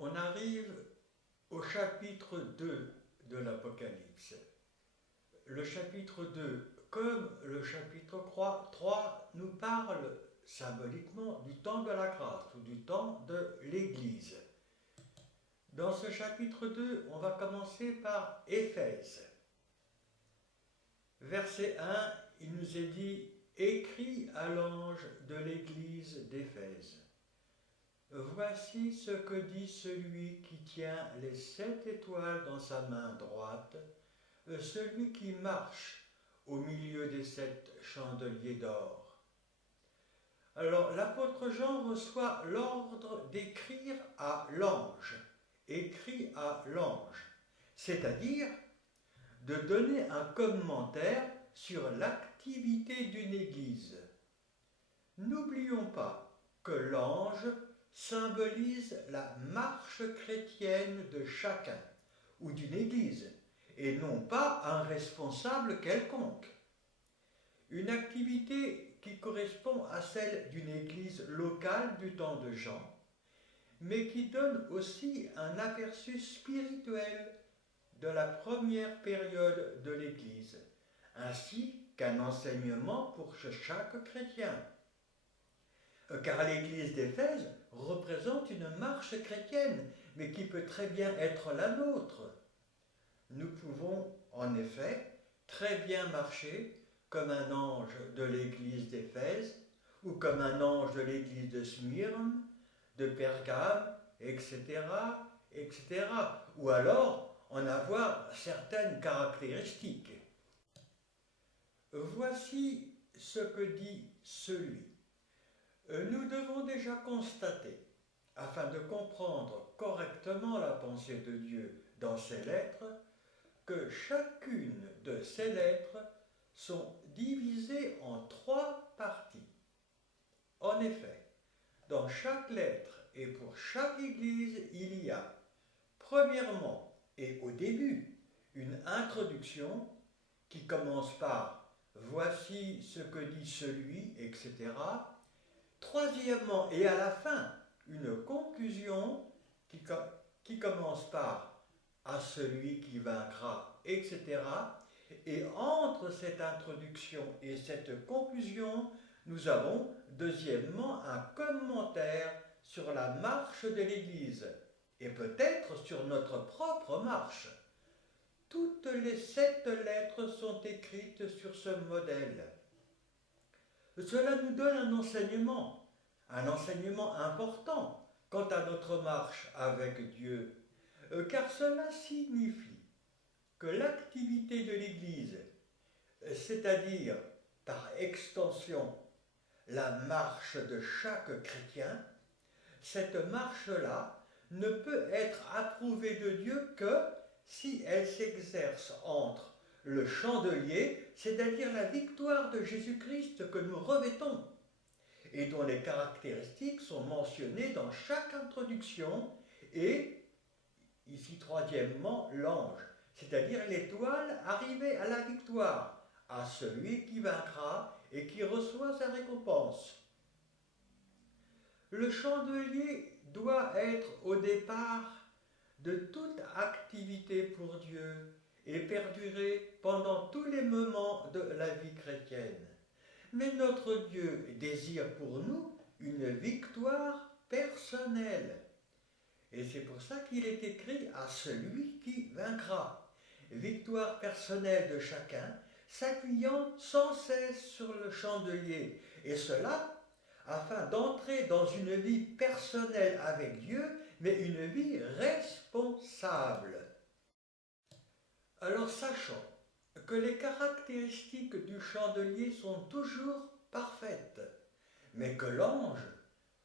on arrive au chapitre 2 de l'Apocalypse. Le chapitre 2, comme le chapitre 3, nous parle symboliquement du temps de la grâce ou du temps de l'Église. Dans ce chapitre 2, on va commencer par Éphèse. Verset 1, il nous est dit « Écrit à l'ange de l'Église d'Éphèse. Voici ce que dit celui qui tient les 7 étoiles dans sa main droite, celui qui marche au milieu des 7 chandeliers d'or. » Alors l'apôtre Jean reçoit l'ordre d'écrire à l'ange, écrit à l'ange, c'est-à-dire de donner un commentaire sur l'activité d'une église. N'oublions pas que l'ange symbolise la marche chrétienne de chacun ou d'une église, et non pas un responsable quelconque. Une activité qui correspond à celle d'une église locale du temps de Jean, mais qui donne aussi un aperçu spirituel de la première période de l'Église, ainsi qu'un enseignement pour chaque chrétien. Car l'Église d'Éphèse représente une marche chrétienne, mais qui peut très bien être la nôtre. Nous pouvons, en effet, très bien marcher comme un ange de l'Église d'Éphèse, ou comme un ange de l'Église de Smyrne, de Pergame, etc., etc. Ou alors en avoir certaines caractéristiques. Voici ce que dit celui. Nous devons déjà constater, afin de comprendre correctement la pensée de Dieu dans ces lettres, que chacune de ces lettres sont divisées en 3 parties. En effet, dans chaque lettre et pour chaque église, il y a, premièrement, et au début, une introduction qui commence par « voici ce que dit celui », etc. Troisièmement, et à la fin, une conclusion qui commence par « à celui qui vaincra », etc. Et entre cette introduction et cette conclusion, nous avons deuxièmement un commentaire sur la marche de l'Église, et peut-être sur notre propre marche. Toutes les 7 lettres sont écrites sur ce modèle. Cela nous donne un enseignement important quant à notre marche avec Dieu, car cela signifie que l'activité de l'Église, c'est-à-dire par extension la marche de chaque chrétien, cette marche-là ne peut être approuvée de Dieu que si elle s'exerce entre le chandelier, c'est-à-dire la victoire de Jésus-Christ que nous revêtons, et dont les caractéristiques sont mentionnées dans chaque introduction, et, ici troisièmement, l'ange, c'est-à-dire l'étoile arrivée à la victoire, à celui qui vaincra et qui reçoit sa récompense. Le chandelier doit être au départ de toute activité pour Dieu et perdurer pendant tous les moments de la vie chrétienne. Mais notre Dieu désire pour nous une victoire personnelle. Et c'est pour ça qu'il est écrit à celui qui vaincra. Victoire personnelle de chacun, s'appuyant sans cesse sur le chandelier. Et cela afin d'entrer dans une vie personnelle avec Dieu, mais une vie responsable. Alors sachant que les caractéristiques du chandelier sont toujours parfaites, mais que l'ange,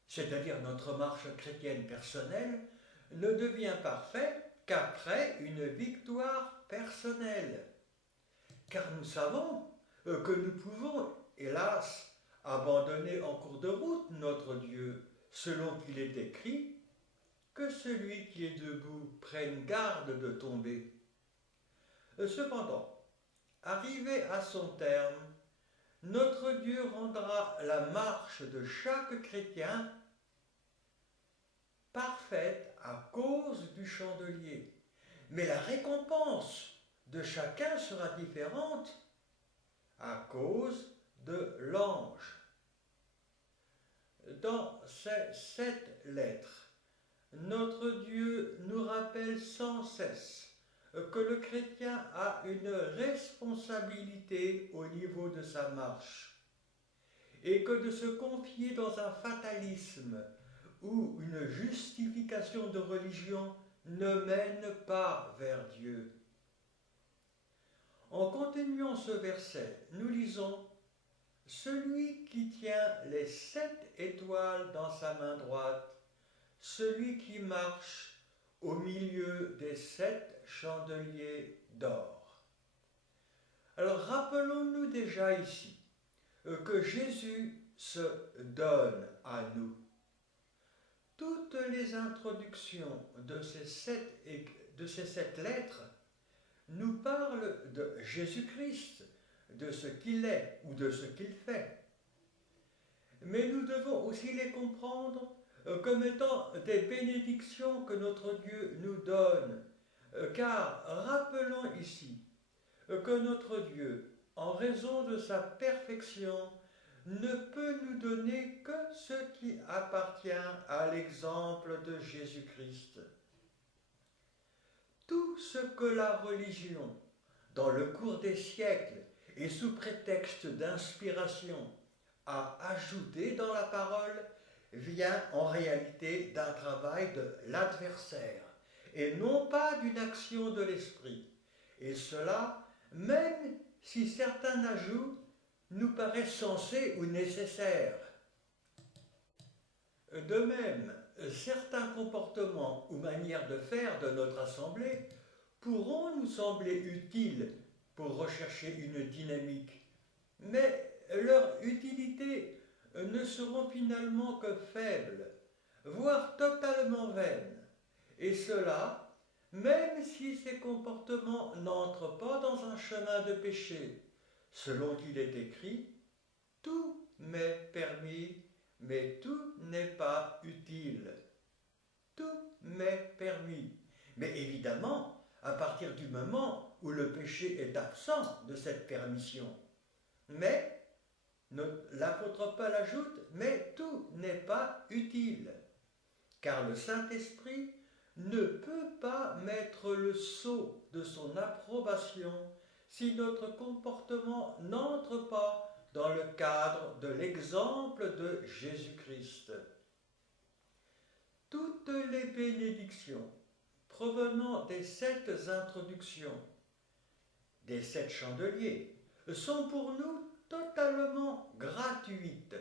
c'est-à-dire notre marche chrétienne personnelle, ne devient parfait qu'après une victoire personnelle. Car nous savons que nous pouvons, hélas, abandonner en cours de route notre Dieu, selon qu'il est écrit « que celui qui est debout prenne garde de tomber ». Cependant, arrivé à son terme, notre Dieu rendra la marche de chaque chrétien parfaite à cause du chandelier, mais la récompense de chacun sera différente à cause de l'ange. Dans ces 7 lettres, notre Dieu nous rappelle sans cesse que le chrétien a une responsabilité au niveau de sa marche et que de se confier dans un fatalisme ou une justification de religion ne mène pas vers Dieu. En continuant ce verset, nous lisons « Celui qui tient les 7 étoiles dans sa main droite, celui qui marche au milieu des 7 chandeliers d'or. » Alors rappelons-nous déjà ici que Jésus se donne à nous. Toutes les introductions de ces 7 lettres nous parlent de Jésus-Christ, de ce qu'il est ou de ce qu'il fait. Mais nous devons aussi les comprendre comme étant des bénédictions que notre Dieu nous donne. Car rappelons ici que notre Dieu, en raison de sa perfection, ne peut nous donner que ce qui appartient à l'exemple de Jésus-Christ. Tout ce que la religion, dans le cours des siècles et sous prétexte d'inspiration, a ajouté dans la parole, vient en réalité d'un travail de l'adversaire et non pas d'une action de l'esprit. Et cela, même si certains ajouts nous paraissent sensés ou nécessaires. De même, certains comportements ou manières de faire de notre assemblée pourront nous sembler utiles pour rechercher une dynamique, mais leur utilité ne seront finalement que faibles, voire totalement vaines, et cela, même si ces comportements n'entrent pas dans un chemin de péché, selon qu'il est écrit, « Tout m'est permis, mais tout n'est pas utile. » Tout m'est permis. Mais évidemment, à partir du moment où le péché est absent de cette permission. Mais l'apôtre Paul ajoute, mais tout n'est pas utile, car le Saint-Esprit ne peut pas mettre le sceau de son approbation si notre comportement n'entre pas dans le cadre de l'exemple de Jésus-Christ. Toutes les bénédictions provenant des 7 introductions, des 7 chandeliers, sont pour nous totalement gratuites.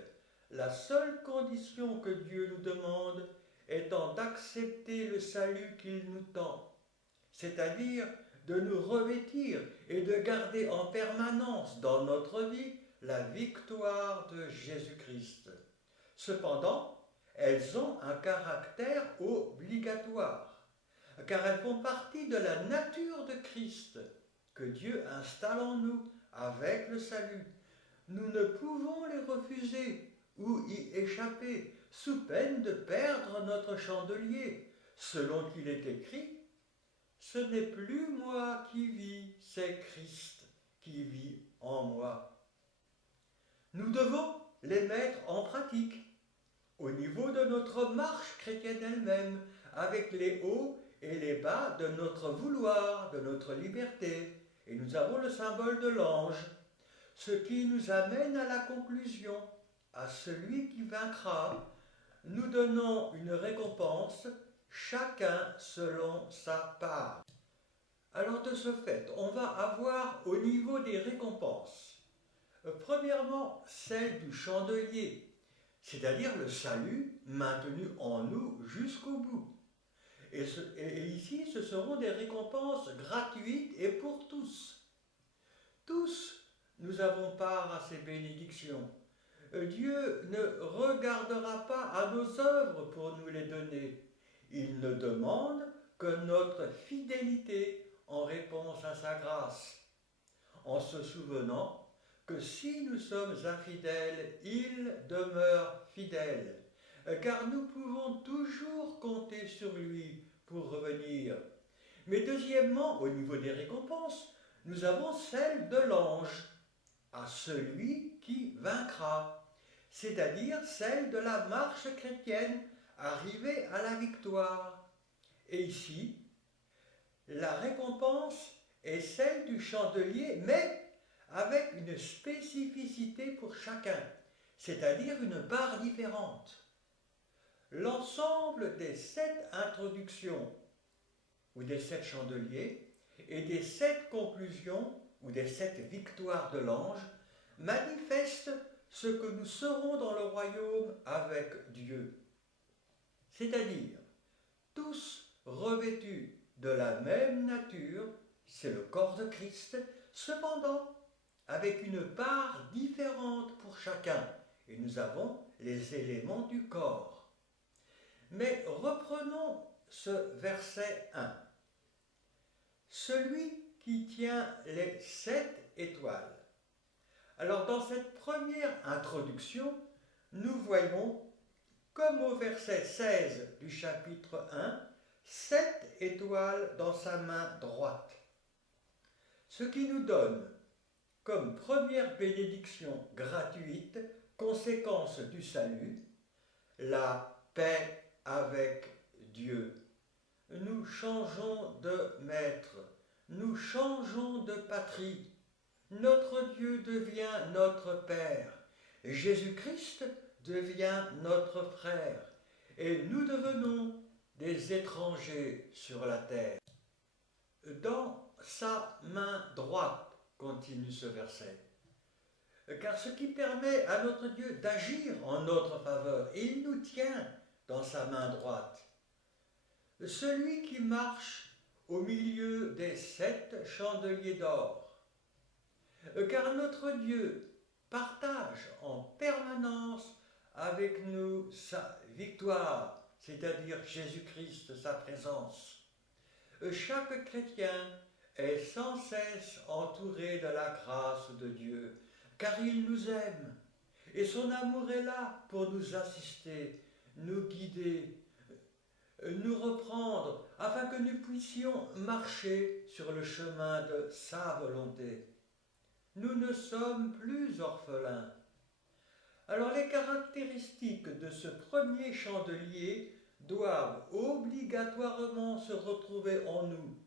La seule condition que Dieu nous demande étant d'accepter le salut qu'il nous tend, c'est-à-dire de nous revêtir et de garder en permanence dans notre vie la victoire de Jésus-Christ. Cependant, elles ont un caractère obligatoire, car elles font partie de la nature de Christ, que Dieu installe en nous avec le salut. Nous ne pouvons les refuser ou y échapper, sous peine de perdre notre chandelier, selon qu'il est écrit, « Ce n'est plus moi qui vis, c'est Christ qui vit en moi. » Nous devons les mettre en pratique, au niveau de notre marche chrétienne elle-même, avec les hauts et les bas de notre vouloir, de notre liberté. Et nous avons le symbole de l'ange, ce qui nous amène à la conclusion, à celui qui vaincra, nous donnons une récompense, chacun selon sa part. Alors de ce fait, on va avoir au niveau des récompenses, premièrement celle du chandelier, c'est-à-dire le salut maintenu en nous jusqu'au bout. Et ici, ce seront des récompenses gratuites et pour tous. Tous, nous avons part à ces bénédictions. Dieu ne regardera pas à nos œuvres pour nous les donner. Il ne demande que notre fidélité en réponse à sa grâce, en se souvenant que si nous sommes infidèles, il demeure fidèle, car nous pouvons toujours compter sur lui pour revenir. Mais deuxièmement, au niveau des récompenses, nous avons celle de l'ange, à celui qui vaincra, c'est-à-dire celle de la marche chrétienne, arrivée à la victoire. Et ici, la récompense est celle du chandelier, mais avec une spécificité pour chacun, c'est-à-dire une part différente. L'ensemble des 7 introductions ou des 7 chandeliers et des 7 conclusions ou des 7 victoires de l'ange manifestent ce que nous serons dans le royaume avec Dieu. C'est-à-dire, tous revêtus de la même nature, c'est le corps de Christ, cependant avec une part différente pour chacun. Et nous avons les éléments du corps. Mais reprenons ce verset 1. Celui qui tient les 7 étoiles. Alors dans cette première introduction, nous voyons, comme au verset 16 du chapitre 1, 7 étoiles dans sa main droite. Ce qui nous donne comme première bénédiction gratuite, conséquence du salut, la paix avec Dieu. Nous changeons de maître, nous changeons de patrie. Notre Dieu devient notre Père, Jésus-Christ devient notre frère, et nous devenons des étrangers sur la terre. Dans sa main droite, continue ce verset, car ce qui permet à notre Dieu d'agir en notre faveur, et il nous tient dans sa main droite. Celui qui marche au milieu des 7 chandeliers d'or, car notre Dieu partage en permanence avec nous sa victoire, c'est-à-dire Jésus-Christ, sa présence. Chaque chrétien est sans cesse entouré de la grâce de Dieu, car il nous aime, et son amour est là pour nous assister, nous guider, nous reprendre, afin que nous puissions marcher sur le chemin de sa volonté. Nous ne sommes plus orphelins. Alors les caractéristiques de ce premier chandelier doivent obligatoirement se retrouver en nous,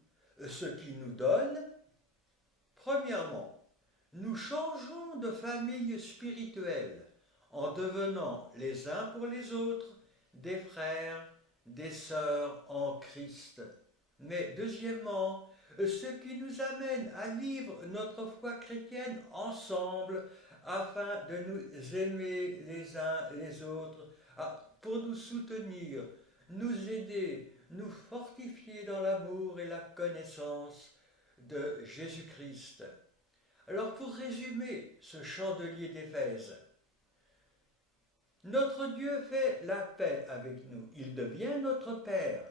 ce qui nous donne, premièrement, nous changeons de famille spirituelle en devenant les uns pour les autres des frères, des sœurs en Christ. Mais deuxièmement, ce qui nous amène à vivre notre foi chrétienne ensemble afin de nous aimer les uns les autres, pour nous soutenir, nous aider, nous fortifier dans l'amour et la connaissance de Jésus-Christ. Alors pour résumer ce chandelier d'Éphèse, notre Dieu fait la paix avec nous, il devient notre Père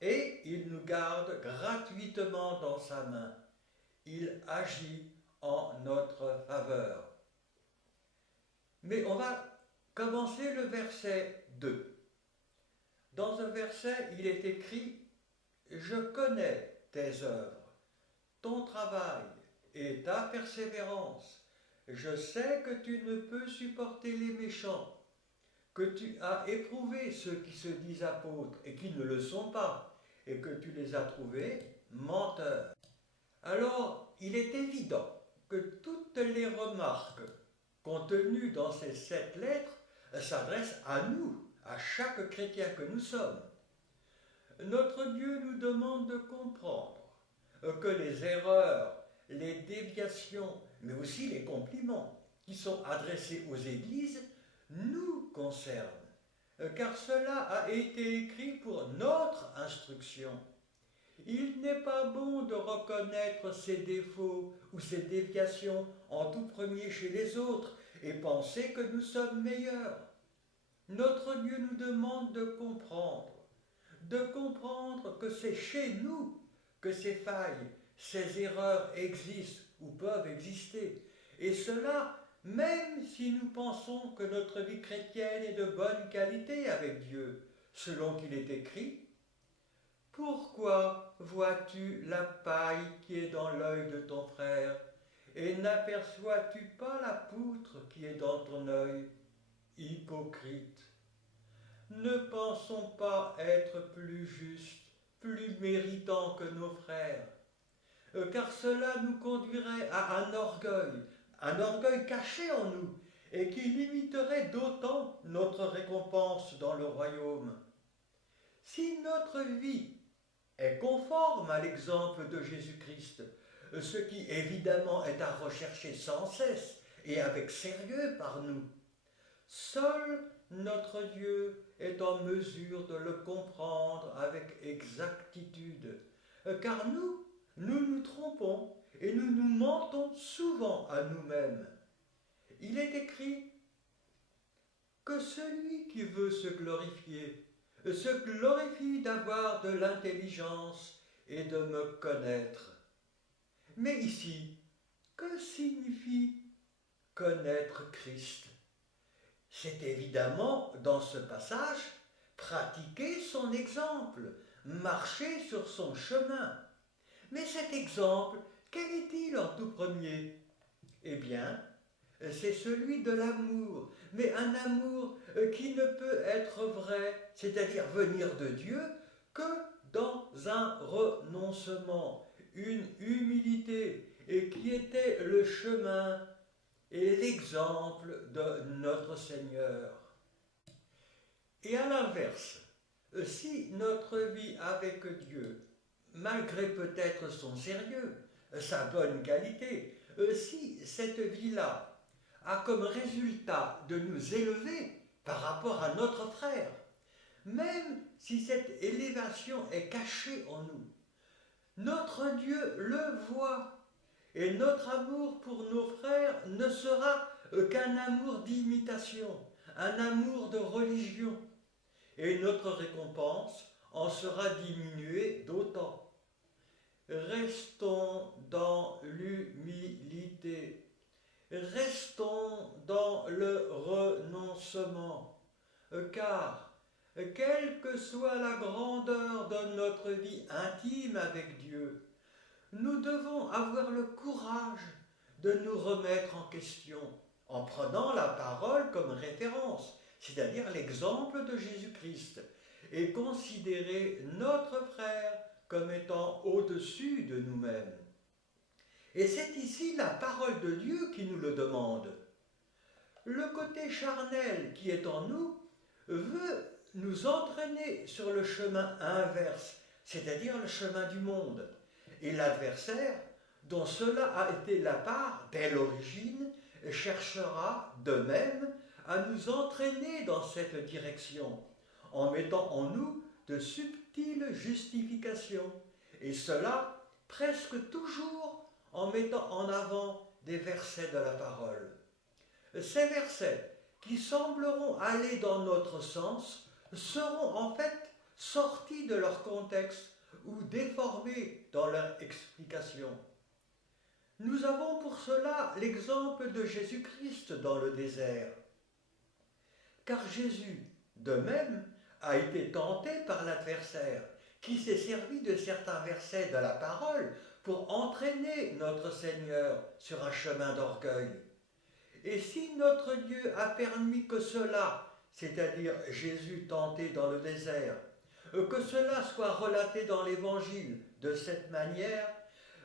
et il nous garde gratuitement dans sa main. Il agit en notre faveur. Mais on va commencer le verset 2. Dans un verset, il est écrit « Je connais tes œuvres, ton travail et ta persévérance. Je sais que tu ne peux supporter les méchants, que tu as éprouvé ceux qui se disent apôtres et qui ne le sont pas, et que tu les as trouvés menteurs. » Alors, il est évident que toutes les remarques contenues dans ces 7 lettres s'adressent à nous, à chaque chrétien que nous sommes. Notre Dieu nous demande de comprendre que les erreurs, les déviations, mais aussi les compliments qui sont adressés aux églises nous concernent, car cela a été écrit pour notre instruction. Il n'est pas bon de reconnaître ses défauts ou ses déviations en tout premier chez les autres et penser que nous sommes meilleurs. Notre Dieu nous demande de comprendre que c'est chez nous que ces failles, ces erreurs existent ou peuvent exister. Et cela, même si nous pensons que notre vie chrétienne est de bonne qualité avec Dieu, selon qu'il est écrit, pourquoi vois-tu la paille qui est dans l'œil de ton frère, et n'aperçois-tu pas la poutre qui est dans ton œil? Hypocrite, ne pensons pas être plus justes, plus méritants que nos frères, car cela nous conduirait à un orgueil caché en nous, et qui limiterait d'autant notre récompense dans le royaume. Si notre vie est conforme à l'exemple de Jésus-Christ, ce qui évidemment est à rechercher sans cesse et avec sérieux par nous, seul notre Dieu est en mesure de le comprendre avec exactitude, car nous trompons et nous mentons souvent à nous-mêmes. Il est écrit que celui qui veut se glorifie d'avoir de l'intelligence et de me connaître. Mais ici, que signifie connaître Christ? C'est évidemment, dans ce passage, pratiquer son exemple, marcher sur son chemin. Mais cet exemple, quel est-il en tout premier? Eh bien, c'est celui de l'amour, mais un amour qui ne peut être vrai, c'est-à-dire venir de Dieu, que dans un renoncement, une humilité, et qui était le chemin et l'exemple de notre Seigneur. Et à l'inverse, si notre vie avec Dieu, malgré peut-être son sérieux, sa bonne qualité, si cette vie-là a comme résultat de nous élever par rapport à notre frère, même si cette élévation est cachée en nous, notre Dieu le voit, et notre amour pour nos frères ne sera qu'un amour d'imitation, un amour de religion, et notre récompense en sera diminuée d'autant. Restons dans l'humilité, restons dans le renoncement, car quelle que soit la grandeur de notre vie intime avec Dieu, nous devons avoir le courage de nous remettre en question en prenant la parole comme référence, c'est-à-dire l'exemple de Jésus-Christ, et considérer notre frère comme étant au-dessus de nous-mêmes. Et c'est ici la parole de Dieu qui nous le demande. Le côté charnel qui est en nous veut nous entraîner sur le chemin inverse, c'est-à-dire le chemin du monde. Et l'adversaire, dont cela a été la part dès l'origine, cherchera de même à nous entraîner dans cette direction, en mettant en nous de subtiles justifications, et cela presque toujours en mettant en avant des versets de la parole. Ces versets, qui sembleront aller dans notre sens, seront en fait sortis de leur contexte ou déformés dans leur explication. Nous avons pour cela l'exemple de Jésus-Christ dans le désert. Car Jésus, de même, a été tenté par l'adversaire, qui s'est servi de certains versets de la parole pour entraîner notre Seigneur sur un chemin d'orgueil. Et si notre Dieu a permis que cela, c'est-à-dire Jésus tenté dans le désert, que cela soit relaté dans l'Évangile de cette manière,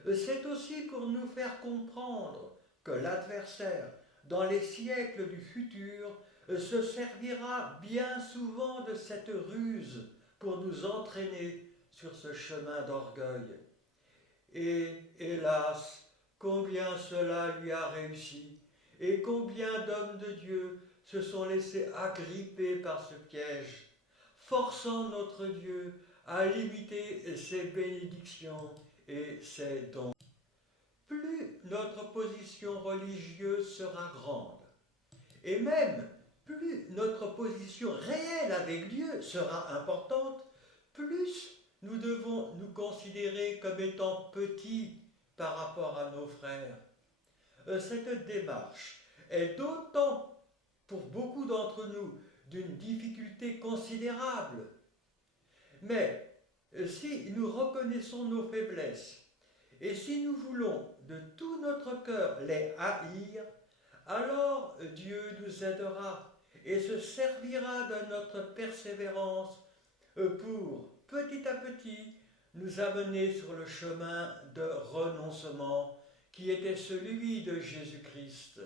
c'est aussi pour nous faire comprendre que l'adversaire, dans les siècles du futur, se servira bien souvent de cette ruse pour nous entraîner sur ce chemin d'orgueil. Et hélas, combien cela lui a réussi, et combien d'hommes de Dieu se sont laissés agripper par ce piège, forçant notre Dieu à limiter ses bénédictions et ses dons. Plus notre position religieuse sera grande, et même plus notre position réelle avec Dieu sera importante, plus nous devons nous considérer comme étant petits par rapport à nos frères. Cette démarche est d'autant, pour beaucoup d'entre nous, d'une difficulté considérable. Mais Si nous reconnaissons nos faiblesses et si nous voulons de tout notre cœur les haïr, alors Dieu nous aidera et se servira de notre persévérance pour, petit à petit, nous amener sur le chemin de renoncement qui était celui de Jésus-Christ.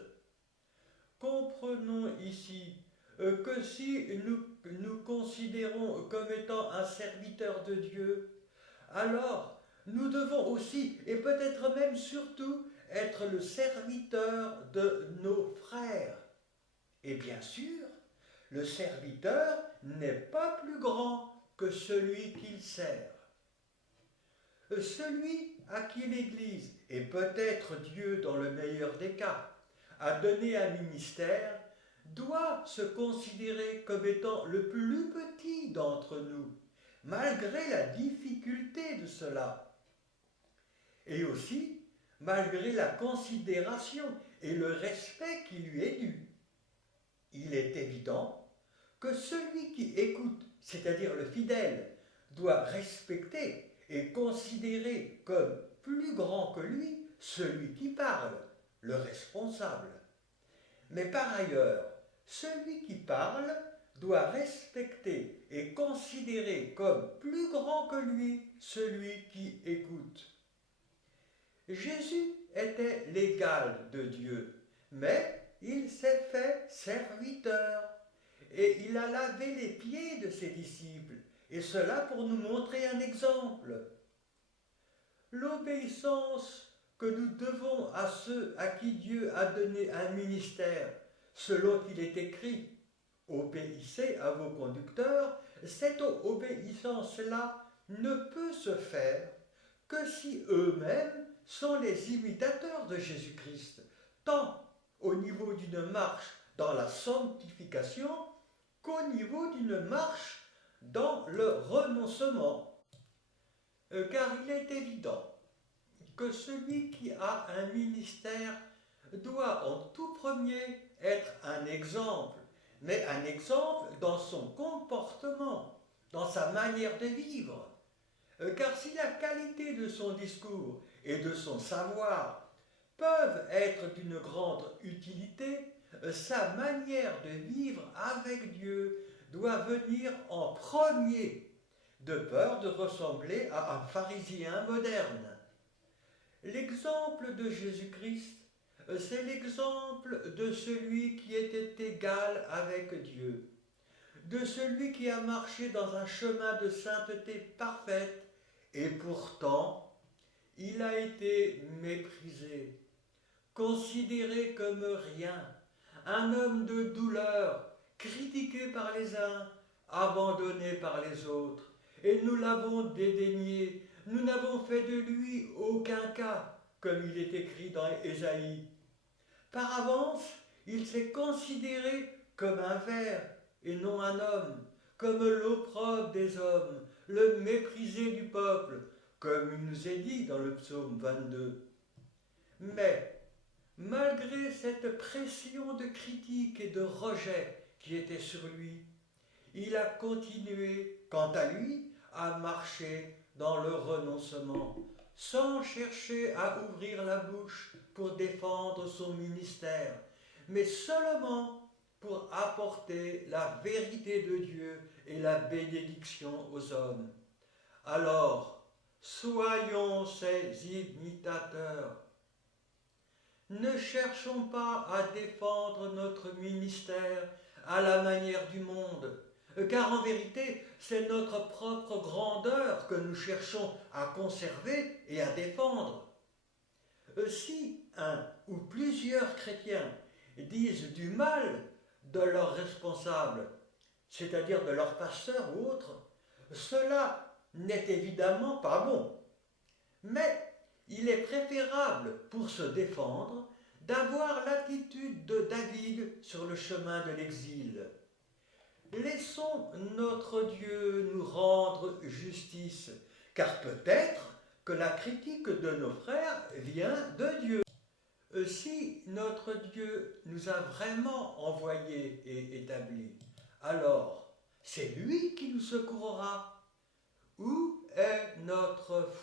Comprenons ici que si nous nous considérons comme étant un serviteur de Dieu, alors nous devons aussi, et peut-être même surtout, être le serviteur de nos frères. Et bien sûr, le serviteur n'est pas plus grand que celui qu'il sert. Celui à qui l'Église, et peut-être Dieu dans le meilleur des cas, a donné un ministère, doit se considérer comme étant le plus petit d'entre nous, malgré la difficulté de cela. Et aussi, malgré la considération et le respect qui lui est dû. Il est évident que celui qui écoute, c'est-à-dire le fidèle, doit respecter et considérer comme plus grand que lui celui qui parle, le responsable. Mais par ailleurs, celui qui parle doit respecter et considérer comme plus grand que lui celui qui écoute. Jésus était l'égal de Dieu, mais il s'est fait serviteur et il a lavé les pieds de ses disciples, et cela pour nous montrer un exemple. L'obéissance que nous devons à ceux à qui Dieu a donné un ministère, selon qu'il est écrit « Obéissez à vos conducteurs », cette obéissance-là ne peut se faire que si eux-mêmes sont les imitateurs de Jésus-Christ, tant au niveau d'une marche dans la sanctification qu'au niveau d'une marche dans le renoncement. Car il est évident que celui qui a un ministère doit en tout premier être un exemple, mais un exemple dans son comportement, dans sa manière de vivre. Car si la qualité de son discours et de son savoir peuvent être d'une grande utilité, sa manière de vivre avec Dieu doit venir en premier, de peur de ressembler à un pharisien moderne. L'exemple de Jésus-Christ, c'est l'exemple de celui qui était égal avec Dieu, de celui qui a marché dans un chemin de sainteté parfaite, et pourtant, il a été méprisé, considéré comme rien, un homme de douleur, critiqué par les uns, abandonné par les autres, et nous l'avons dédaigné, nous n'avons fait de lui aucun cas, comme il est écrit dans Ésaïe. Par avance, il s'est considéré comme un ver et non un homme, comme l'opprobre des hommes, le méprisé du peuple, comme il nous est dit dans le psaume 22. Mais, malgré cette pression de critique et de rejet qui était sur lui, il a continué, quant à lui, à marcher dans le renoncement, sans chercher à ouvrir la bouche pour défendre son ministère, mais seulement pour apporter la vérité de Dieu et la bénédiction aux hommes. Alors, soyons ses imitateurs. Ne cherchons pas à défendre notre ministère à la manière du monde, car en vérité, c'est notre propre grandeur que nous cherchons à conserver et à défendre. Si un ou plusieurs chrétiens disent du mal de leurs responsables, c'est-à-dire de leurs pasteurs ou autres, cela n'est évidemment pas bon. Mais il est préférable pour se défendre d'avoir l'attitude de David sur le chemin de l'exil. Laissons notre Dieu nous rendre justice, car peut-être que la critique de nos frères vient de Dieu. Si notre Dieu nous a vraiment envoyés et établis, alors c'est lui qui nous secourra. Où est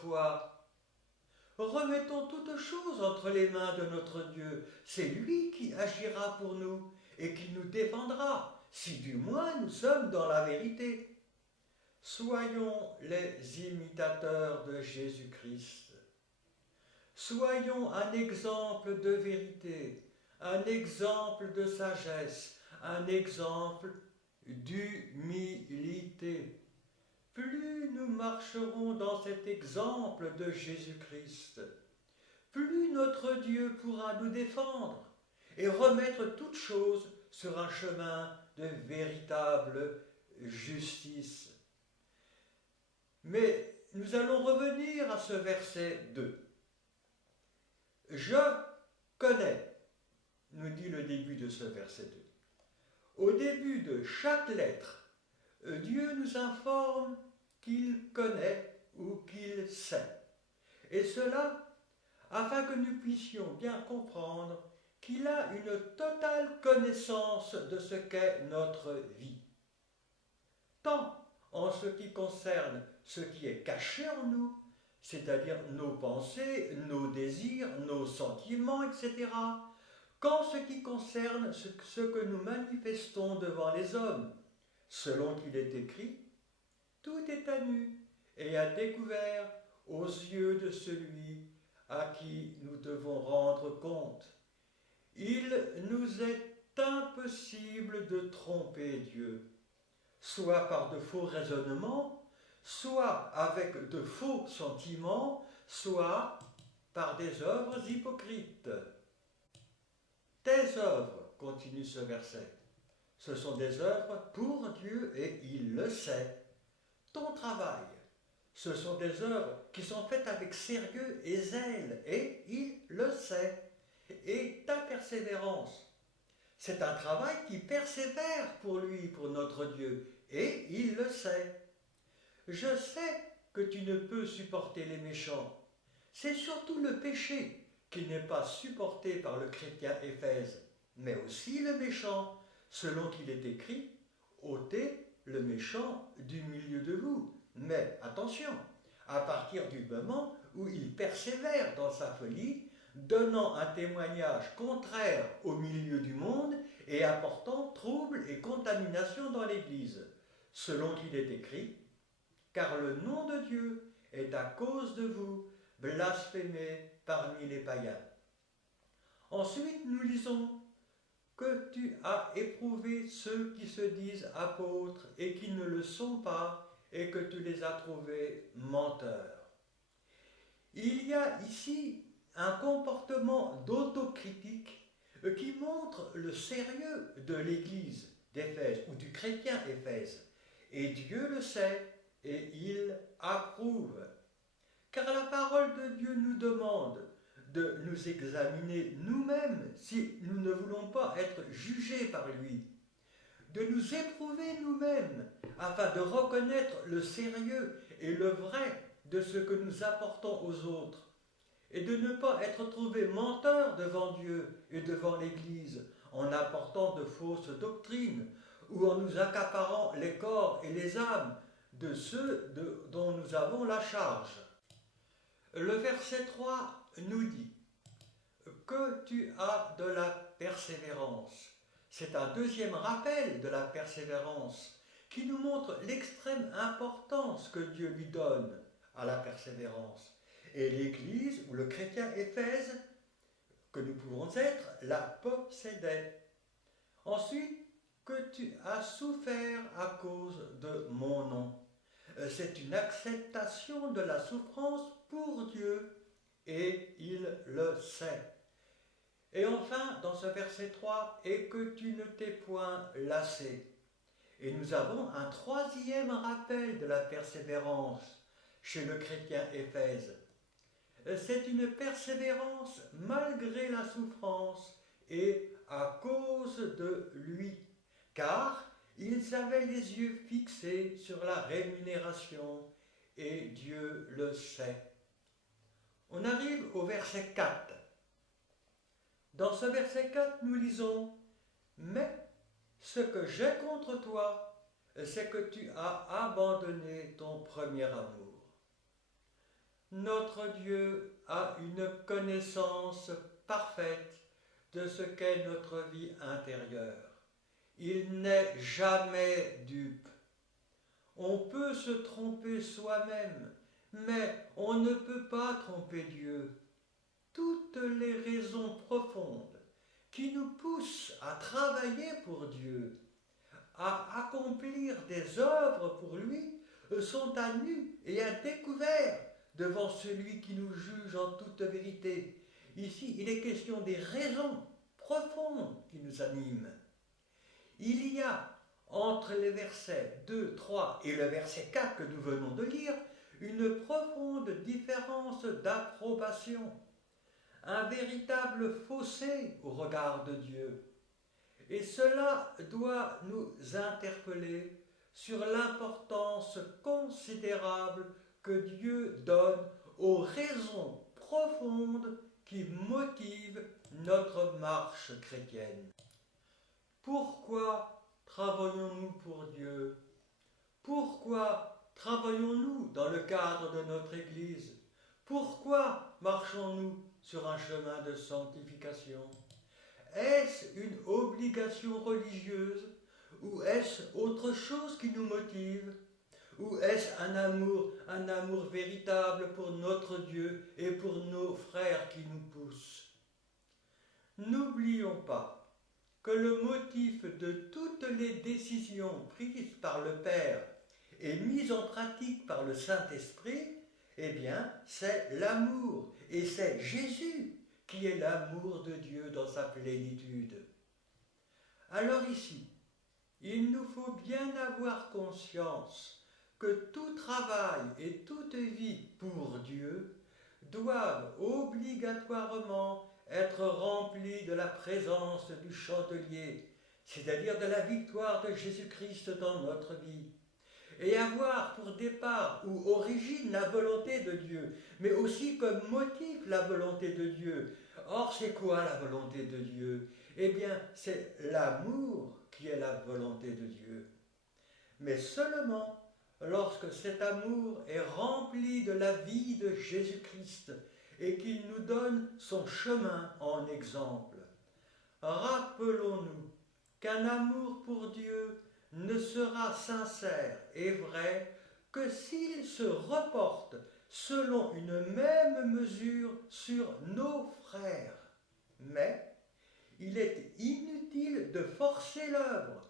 foi. Remettons toutes choses entre les mains de notre Dieu. C'est lui qui agira pour nous et qui nous défendra, si du moins nous sommes dans la vérité. Soyons les imitateurs de Jésus-Christ. Soyons un exemple de vérité, un exemple de sagesse, un exemple d'humilité. Plus nous marcherons dans cet exemple de Jésus-Christ, plus notre Dieu pourra nous défendre et remettre toutes choses sur un chemin de véritable justice. Mais nous allons revenir à ce verset 2. Je connais, nous dit le début de ce verset 2. Au début de chaque lettre, Dieu nous informe qu'il connaît ou qu'il sait. Et cela afin que nous puissions bien comprendre qu'il a une totale connaissance de ce qu'est notre vie. Tant en ce qui concerne ce qui est caché en nous, c'est-à-dire nos pensées, nos désirs, nos sentiments, etc., qu'en ce qui concerne ce que nous manifestons devant les hommes, selon qu'il est écrit, tout est à nu et à découvert aux yeux de celui à qui nous devons rendre compte. Il nous est impossible de tromper Dieu, soit par de faux raisonnements, soit avec de faux sentiments, soit par des œuvres hypocrites. Tes œuvres, continue ce verset, ce sont des œuvres pour Dieu et il le sait. Ton travail, ce sont des œuvres qui sont faites avec sérieux et zèle et il le sait. Et ta persévérance, c'est un travail qui persévère pour lui, pour notre Dieu, et il le sait. Je sais que tu ne peux supporter les méchants. C'est surtout le péché qui n'est pas supporté par le chrétien Éphèse, mais aussi le méchant, selon qu'il est écrit, ôtez le méchant du milieu de vous. Mais attention, à partir du moment où il persévère dans sa folie, donnant un témoignage contraire au milieu du monde et apportant trouble et contamination dans l'Église, selon qu'il est écrit, car le nom de Dieu est à cause de vous blasphémé parmi les païens. Ensuite, nous lisons que tu as éprouvé ceux qui se disent apôtres et qui ne le sont pas, et que tu les as trouvés menteurs. Il y a ici un comportement d'autocritique qui montre le sérieux de l'Église d'Éphèse ou du chrétien Éphèse. Et Dieu le sait et il approuve. Car la parole de Dieu nous demande de nous examiner nous-mêmes si nous ne voulons pas être jugés par lui, de nous éprouver nous-mêmes afin de reconnaître le sérieux et le vrai de ce que nous apportons aux autres et de ne pas être trouvés menteurs devant Dieu et devant l'Église en apportant de fausses doctrines ou en nous accaparant les corps et les âmes de ceux dont nous avons la charge. Le verset 3 nous dit que tu as de la persévérance. C'est un deuxième rappel de la persévérance qui nous montre l'extrême importance que Dieu lui donne à la persévérance. Et l'Église ou le chrétien Éphèse, que nous pouvons être, la possédait. Ensuite, que tu as souffert à cause de mon nom. C'est une acceptation de la souffrance pour Dieu et il le sait. Et enfin, dans ce verset 3, et que tu ne t'es point lassé. Et nous avons un troisième rappel de la persévérance chez le chrétien Éphèse. C'est une persévérance malgré la souffrance et à cause de lui, car ils avaient les yeux fixés sur la rémunération et Dieu le sait. On arrive au verset 4. Dans ce verset 4, nous lisons « Mais ce que j'ai contre toi, c'est que tu as abandonné ton premier amour. » Notre Dieu a une connaissance parfaite de ce qu'est notre vie intérieure. Il n'est jamais dupe. On peut se tromper soi-même, mais on ne peut pas tromper Dieu. Toutes les raisons profondes qui nous poussent à travailler pour Dieu, à accomplir des œuvres pour lui, sont à nu et à découvert devant celui qui nous juge en toute vérité. Ici, il est question des raisons profondes qui nous animent. Il y a entre les versets 2, 3 et le verset 4 que nous venons de lire une profonde différence d'approbation, un véritable fossé au regard de Dieu. Et cela doit nous interpeller sur l'importance considérable que Dieu donne aux raisons profondes qui motivent notre marche chrétienne. Pourquoi travaillons-nous pour Dieu? Pourquoi travaillons-nous dans le cadre de notre Église? Pourquoi marchons-nous sur un chemin de sanctification? Est-ce une obligation religieuse ou est-ce autre chose qui nous motive? Ou est-ce un amour véritable pour notre Dieu et pour nos frères qui nous poussent? N'oublions pas que le motif de toutes les décisions prises par le Père et mises en pratique par le Saint-Esprit, eh bien, c'est l'amour et c'est Jésus qui est l'amour de Dieu dans sa plénitude. Alors ici, il nous faut bien avoir conscience que tout travail et toute vie pour Dieu doivent obligatoirement être remplis de la présence du chandelier, c'est-à-dire de la victoire de Jésus-Christ dans notre vie, et avoir pour départ ou origine la volonté de Dieu, mais aussi comme motif la volonté de Dieu. Or, c'est quoi la volonté de Dieu? Eh bien, c'est l'amour qui est la volonté de Dieu. Mais seulement lorsque cet amour est rempli de la vie de Jésus-Christ et qu'il nous donne son chemin en exemple. Rappelons-nous qu'un amour pour Dieu ne sera sincère et vrai que s'il se reporte selon une même mesure sur nos frères. Mais il est inutile de forcer l'œuvre,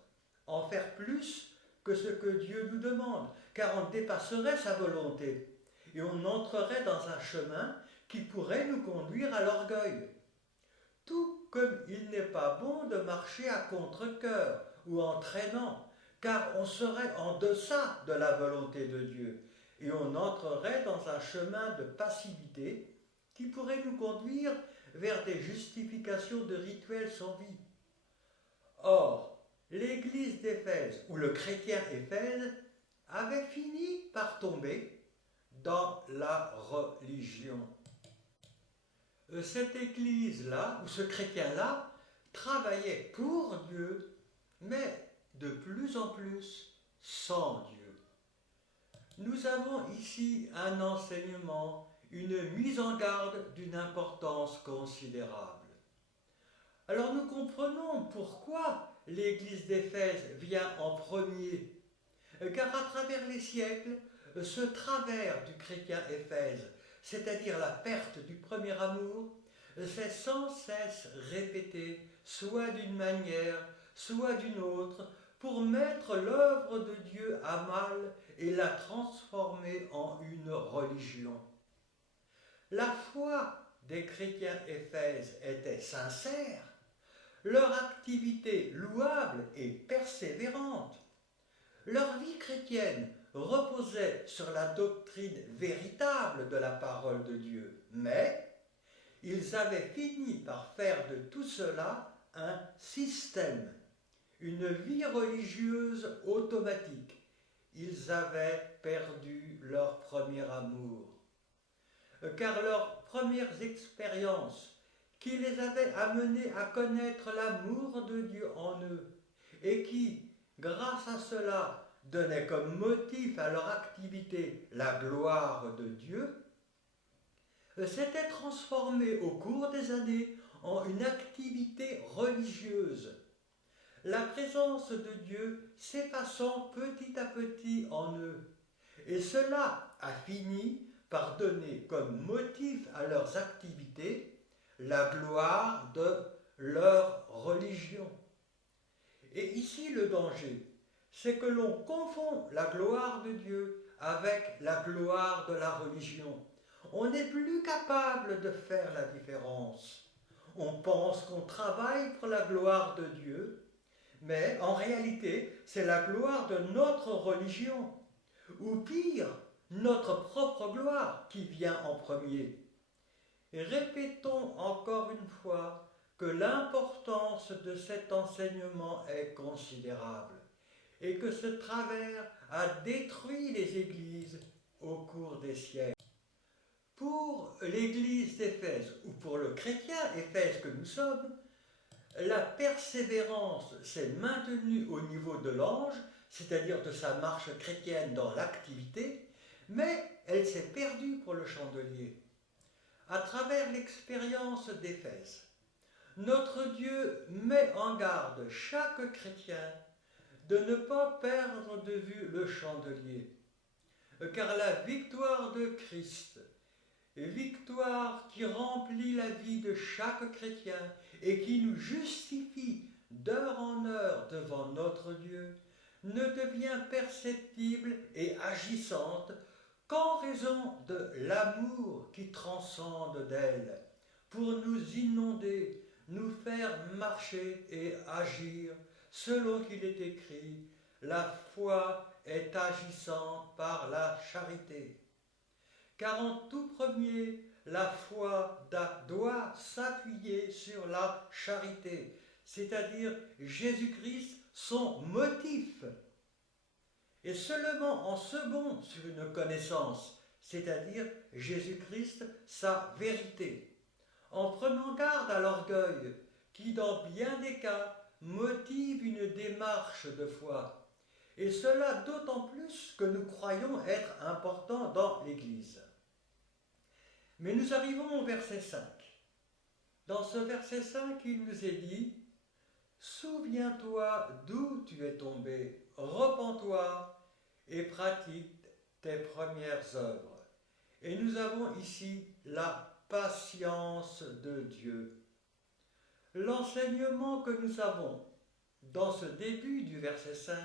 en faire plus que ce que Dieu nous demande, car on dépasserait sa volonté et on entrerait dans un chemin qui pourrait nous conduire à l'orgueil. Tout comme il n'est pas bon de marcher à contre-cœur ou en traînant, car on serait en deçà de la volonté de Dieu et on entrerait dans un chemin de passivité qui pourrait nous conduire vers des justifications de rituels sans vie. Or, l'église d'Éphèse, ou le chrétien Éphèse, avait fini par tomber dans la religion. Cette église-là, ou ce chrétien-là, travaillait pour Dieu, mais de plus en plus sans Dieu. Nous avons ici un enseignement, une mise en garde d'une importance considérable. Alors nous comprenons pourquoi l'église d'Éphèse vient en premier, car à travers les siècles, ce travers du chrétien Éphèse, c'est-à-dire la perte du premier amour, s'est sans cesse répété, soit d'une manière, soit d'une autre, pour mettre l'œuvre de Dieu à mal et la transformer en une religion. La foi des chrétiens Éphèse était sincère, leur activité louable et persévérante. Leur vie chrétienne reposait sur la doctrine véritable de la parole de Dieu, mais ils avaient fini par faire de tout cela un système, une vie religieuse automatique. Ils avaient perdu leur premier amour, car leurs premières expériences qui les avaient amenés à connaître l'amour de Dieu en eux et qui, grâce à cela, donnaient comme motif à leur activité la gloire de Dieu, s'était transformée au cours des années en une activité religieuse. La présence de Dieu s'effaçant petit à petit en eux. Et cela a fini par donner comme motif à leurs activités la gloire de leur religion. Et ici le danger, c'est que l'on confond la gloire de Dieu avec la gloire de la religion. On n'est plus capable de faire la différence. On pense qu'on travaille pour la gloire de Dieu, mais en réalité, c'est la gloire de notre religion, ou pire, notre propre gloire qui vient en premier. Et répétons encore une fois que l'importance de cet enseignement est considérable et que ce travers a détruit les églises au cours des siècles. Pour l'église d'Éphèse, ou pour le chrétien Éphèse que nous sommes, la persévérance s'est maintenue au niveau de l'ange, c'est-à-dire de sa marche chrétienne dans l'activité, mais elle s'est perdue pour le chandelier. À travers l'expérience d'Éphèse, notre Dieu met en garde chaque chrétien de ne pas perdre de vue le chandelier, car la victoire de Christ, victoire qui remplit la vie de chaque chrétien et qui nous justifie d'heure en heure devant notre Dieu, ne devient perceptible et agissante qu'en raison de l'amour qui transcende d'elle, pour nous inonder, nous faire marcher et agir, selon qu'il est écrit, la foi est agissante par la charité. Car en tout premier, la foi doit s'appuyer sur la charité, c'est-à-dire Jésus-Christ, son motif. Et seulement en second sur une connaissance, c'est-à-dire Jésus-Christ, sa vérité, en prenant garde à l'orgueil, qui dans bien des cas motive une démarche de foi, et cela d'autant plus que nous croyons être important dans l'Église. Mais nous arrivons au verset 5. Dans ce verset 5, il nous est dit « Souviens-toi d'où tu es tombé, repens-toi et pratique tes premières œuvres. » Et nous avons ici la patience de Dieu. L'enseignement que nous avons dans ce début du verset 5,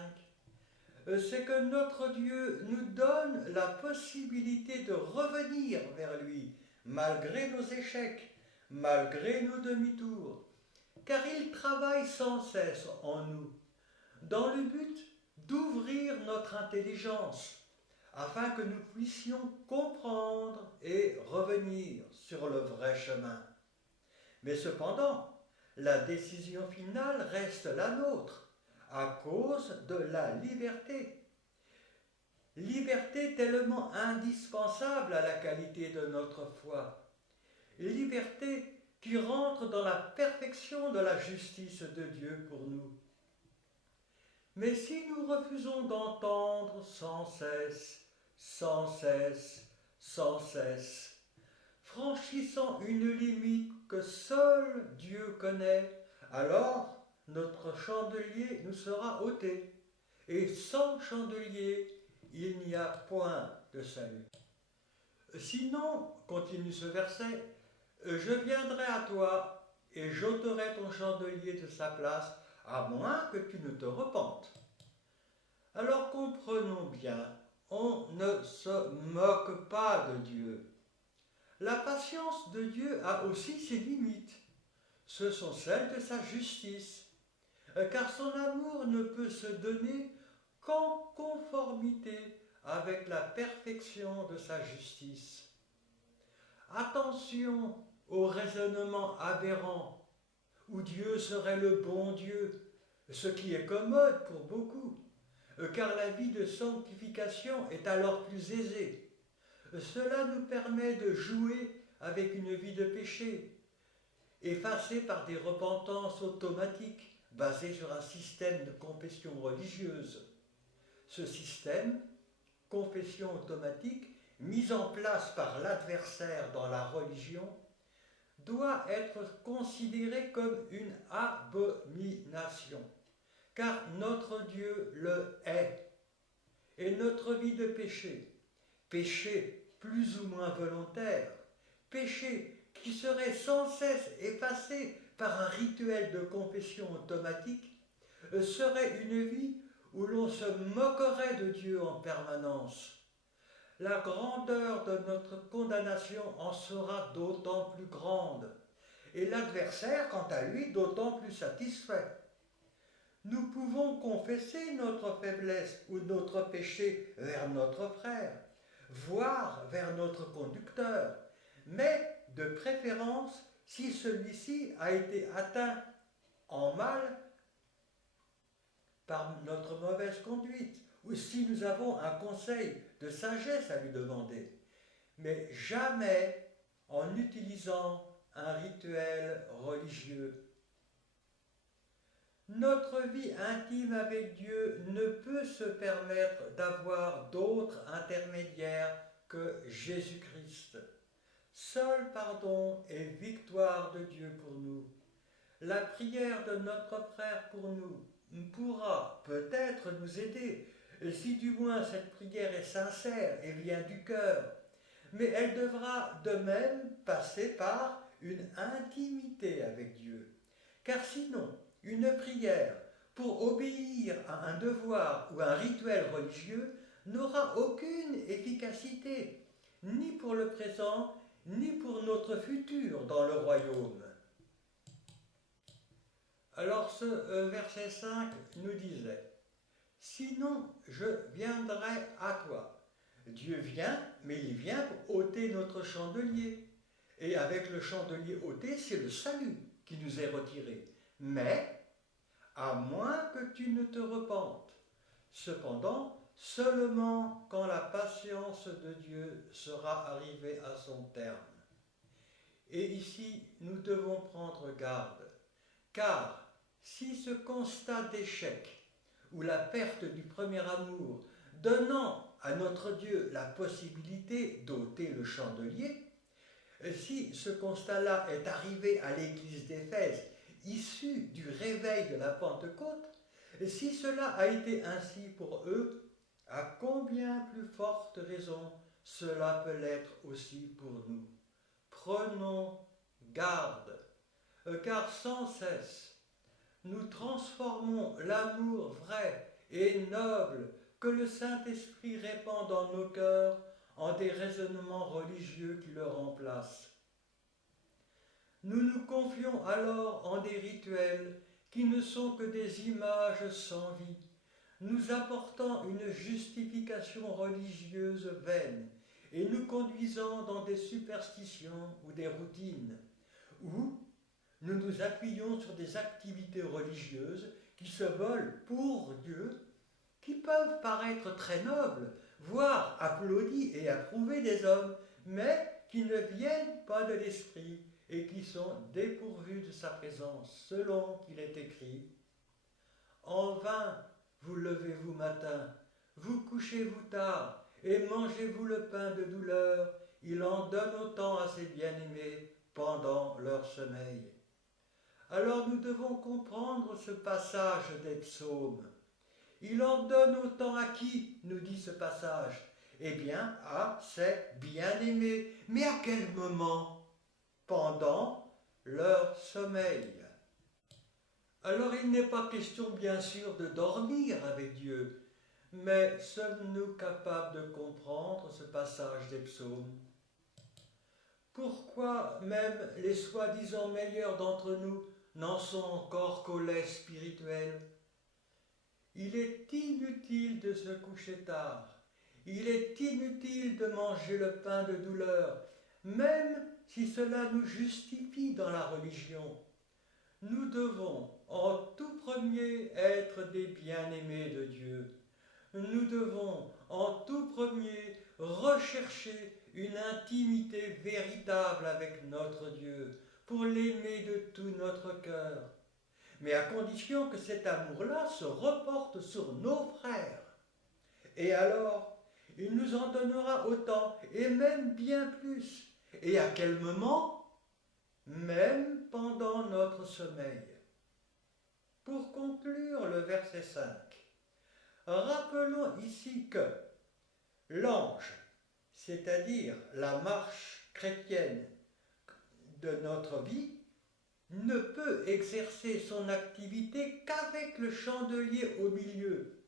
c'est que notre Dieu nous donne la possibilité de revenir vers lui, malgré nos échecs, malgré nos demi-tours, car il travaille sans cesse en nous, dans le but d'ouvrir notre intelligence, afin que nous puissions comprendre et revenir sur le vrai chemin. Mais cependant, la décision finale reste la nôtre, à cause de la liberté. Liberté tellement indispensable à la qualité de notre foi. Liberté qui rentre dans la perfection de la justice de Dieu pour nous. Mais si nous refusons d'entendre sans cesse, sans cesse, sans cesse, franchissant une limite que seul Dieu connaît, alors notre chandelier nous sera ôté. Et sans chandelier, il n'y a point de salut. Sinon, continue ce verset, je viendrai à toi et j'ôterai ton chandelier de sa place, à moins que tu ne te repentes. Alors comprenons bien, on ne se moque pas de Dieu. La patience de Dieu a aussi ses limites. Ce sont celles de sa justice, car son amour ne peut se donner qu'en conformité avec la perfection de sa justice. Attention au raisonnement aberrant, où Dieu serait le bon Dieu, ce qui est commode pour beaucoup, car la vie de sanctification est alors plus aisée. Cela nous permet de jouer avec une vie de péché, effacée par des repentances automatiques basées sur un système de confession religieuse. Ce système, confession automatique, mise en place par l'adversaire dans la religion, doit être considérée comme une abomination, car notre Dieu le hait. Et notre vie de péché, péché plus ou moins volontaire, péché qui serait sans cesse effacé par un rituel de confession automatique, serait une vie où l'on se moquerait de Dieu en permanence. La grandeur de notre condamnation en sera d'autant plus grande, et l'adversaire, quant à lui, d'autant plus satisfait. Nous pouvons confesser notre faiblesse ou notre péché vers notre frère, voire vers notre conducteur, mais de préférence si celui-ci a été atteint en mal par notre mauvaise conduite, ou si nous avons un conseil de sagesse à lui demander, mais jamais en utilisant un rituel religieux. Notre vie intime avec Dieu ne peut se permettre d'avoir d'autres intermédiaires que Jésus-Christ. Seul pardon et victoire de Dieu pour nous. La prière de notre frère pour nous pourra peut-être nous aider, si du moins cette prière est sincère et vient du cœur, mais elle devra de même passer par une intimité avec Dieu. Car sinon, une prière pour obéir à un devoir ou un rituel religieux n'aura aucune efficacité, ni pour le présent, ni pour notre futur dans le royaume. Alors ce verset 5 nous disait « Sinon je viendrai à toi ». Dieu vient, mais il vient pour ôter notre chandelier. Et avec le chandelier ôté, c'est le salut qui nous est retiré. Mais, à moins que tu ne te repentes. Cependant, seulement quand la patience de Dieu sera arrivée à son terme. Et ici, nous devons prendre garde, car si ce constat d'échec, ou la perte du premier amour, donnant à notre Dieu la possibilité d'ôter le chandelier, si ce constat-là est arrivé à l'église d'Éphèse, issu du réveil de la Pentecôte, si cela a été ainsi pour eux, à combien plus forte raison cela peut l'être aussi pour nous. Prenons garde, car sans cesse, nous transformons l'amour vrai et noble que le Saint-Esprit répand dans nos cœurs en des raisonnements religieux qui le remplacent. Nous nous confions alors en des rituels qui ne sont que des images sans vie, nous apportant une justification religieuse vaine et nous conduisant dans des superstitions ou des routines, où nous nous appuyons sur des activités religieuses qui se veulent pour Dieu, qui peuvent paraître très nobles, voire applaudis et approuvés des hommes, mais qui ne viennent pas de l'esprit et qui sont dépourvus de sa présence, selon qu'il est écrit. En vain vous levez-vous matin, vous couchez-vous tard, et mangez-vous le pain de douleur, il en donne autant à ses bien-aimés pendant leur sommeil. Alors nous devons comprendre ce passage des psaumes. Il en donne autant à qui, nous dit ce passage? Eh bien, à ses bien-aimés. Mais à quel moment? Pendant leur sommeil. Alors il n'est pas question bien sûr de dormir avec Dieu, mais sommes-nous capables de comprendre ce passage des psaumes? Pourquoi même les soi-disant meilleurs d'entre nous n'en sont encore qu'au lait spirituel? Il est inutile de se coucher tard, il est inutile de manger le pain de douleur, même si cela nous justifie dans la religion. Nous devons en tout premier être des bien-aimés de Dieu. Nous devons en tout premier rechercher une intimité véritable avec notre Dieu, pour l'aimer de tout notre cœur, mais à condition que cet amour-là se reporte sur nos frères. Et alors, il nous en donnera autant, et même bien plus. Et à quel moment? Même pendant notre sommeil. Pour conclure le verset 5, rappelons ici que l'ange, c'est-à-dire la marche chrétienne de notre vie, ne peut exercer son activité qu'avec le chandelier au milieu.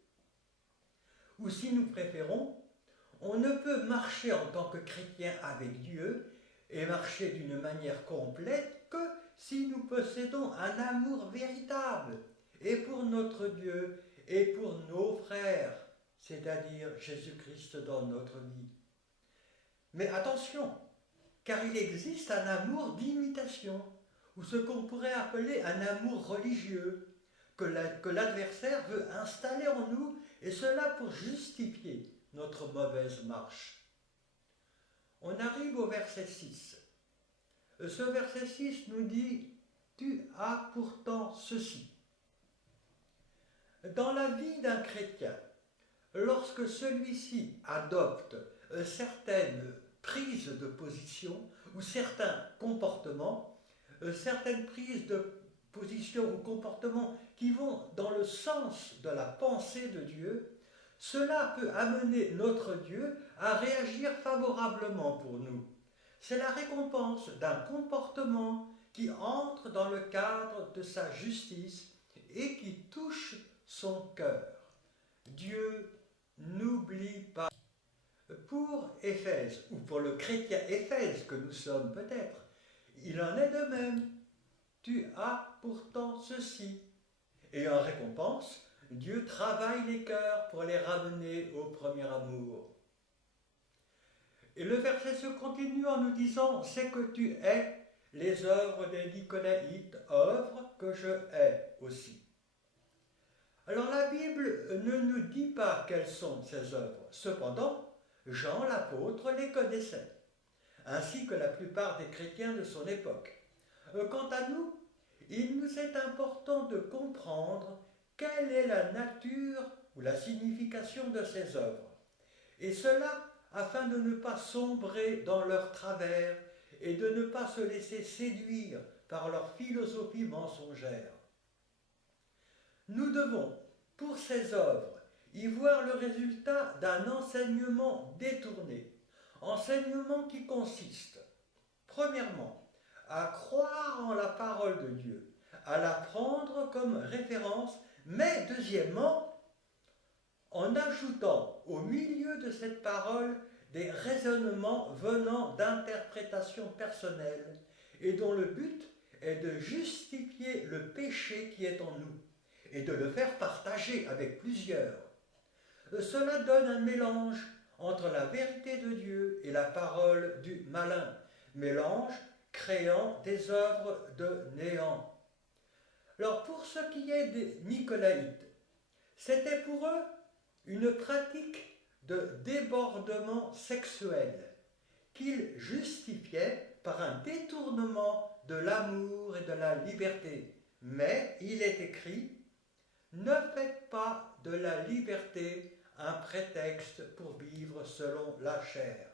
Ou si nous préférons, on ne peut marcher en tant que chrétien avec Dieu et marcher d'une manière complète que si nous possédons un amour véritable et pour notre Dieu et pour nos frères, c'est-à-dire Jésus-Christ dans notre vie. Mais attention, car il existe un amour d'imitation, ou ce qu'on pourrait appeler un amour religieux, que l'adversaire veut installer en nous, et cela pour justifier notre mauvaise marche. On arrive au verset 6. Ce verset 6 nous dit « Tu as pourtant ceci ». Dans la vie d'un chrétien, lorsque celui-ci adopte certaines prises de position ou certains comportements, certaines prises de position ou comportements qui vont dans le sens de la pensée de Dieu, cela peut amener notre Dieu à réagir favorablement pour nous. C'est la récompense d'un comportement qui entre dans le cadre de sa justice et qui touche son cœur. Dieu n'oublie pas. Pour Éphèse, ou pour le chrétien Éphèse que nous sommes peut-être, il en est de même. Tu as pourtant ceci. Et en récompense, Dieu travaille les cœurs pour les ramener au premier amour. Et le verset se continue en nous disant « C'est que tu hais les œuvres des Nicolaïtes, œuvres que je hais aussi ». Alors la Bible ne nous dit pas quelles sont ces œuvres. Cependant, Jean l'apôtre les connaissait, ainsi que la plupart des chrétiens de son époque. Quant à nous, il nous est important de comprendre quelle est la nature ou la signification de ces œuvres, et cela afin de ne pas sombrer dans leurs travers et de ne pas se laisser séduire par leur philosophie mensongère. Nous devons, pour ces œuvres, y voir le résultat d'un enseignement détourné, enseignement qui consiste, premièrement, à croire en la parole de Dieu, à la prendre comme référence, mais deuxièmement, en ajoutant au milieu de cette parole des raisonnements venant d'interprétations personnelles et dont le but est de justifier le péché qui est en nous et de le faire partager avec plusieurs. Cela donne un mélange entre la vérité de Dieu et la parole du malin, mélange créant des œuvres de néant. Alors pour ce qui est des Nicolaïtes, c'était pour eux une pratique de débordement sexuel qu'ils justifiaient par un détournement de l'amour et de la liberté. Mais il est écrit « Ne faites pas de la liberté un prétexte pour vivre selon la chair ».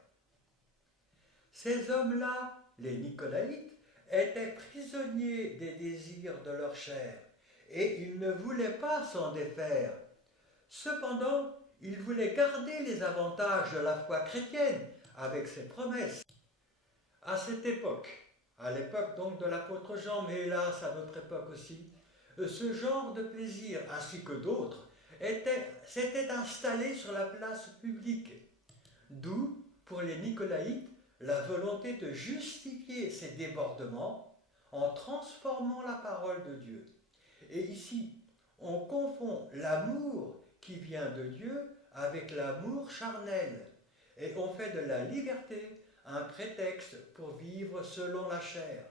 Ces hommes-là, les Nicolaïtes, étaient prisonniers des désirs de leur chair et ils ne voulaient pas s'en défaire. Cependant, ils voulaient garder les avantages de la foi chrétienne avec ses promesses. À cette époque, à l'époque donc de l'apôtre Jean, mais hélas à notre époque aussi, ce genre de plaisir, ainsi que d'autres, s'était installé sur la place publique. D'où, pour les Nicolaïtes, la volonté de justifier ces débordements en transformant la parole de Dieu. Et ici, on confond l'amour qui vient de Dieu avec l'amour charnel. Et on fait de la liberté un prétexte pour vivre selon la chair.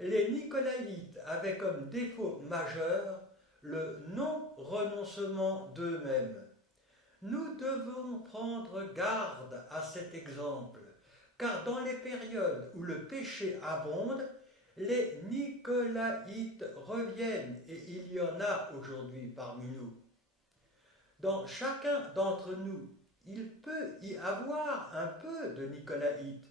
Les Nicolaïtes avaient comme défaut majeur le non-renoncement d'eux-mêmes. Nous devons prendre garde à cet exemple, car dans les périodes où le péché abonde, les Nicolaïtes reviennent, et il y en a aujourd'hui parmi nous. Dans chacun d'entre nous, il peut y avoir un peu de nicolaïte,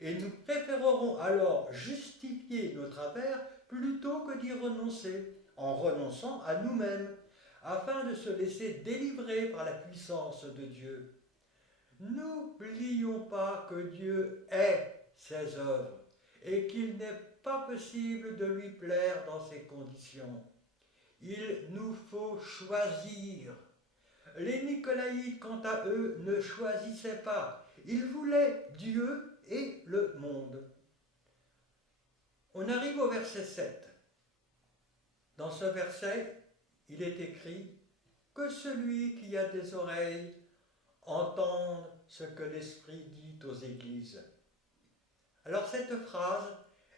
et nous préférerons alors justifier nos travers plutôt que d'y renoncer, en renonçant à nous-mêmes, afin de se laisser délivrer par la puissance de Dieu. N'oublions pas que Dieu est ses œuvres et qu'il n'est pas possible de lui plaire dans ces conditions. Il nous faut choisir. Les Nicolaïtes, quant à eux, ne choisissaient pas. Ils voulaient Dieu et le monde. On arrive au verset 7. Dans ce verset, il est écrit « Que celui qui a des oreilles entende ce que l'Esprit dit aux églises. » Alors cette phrase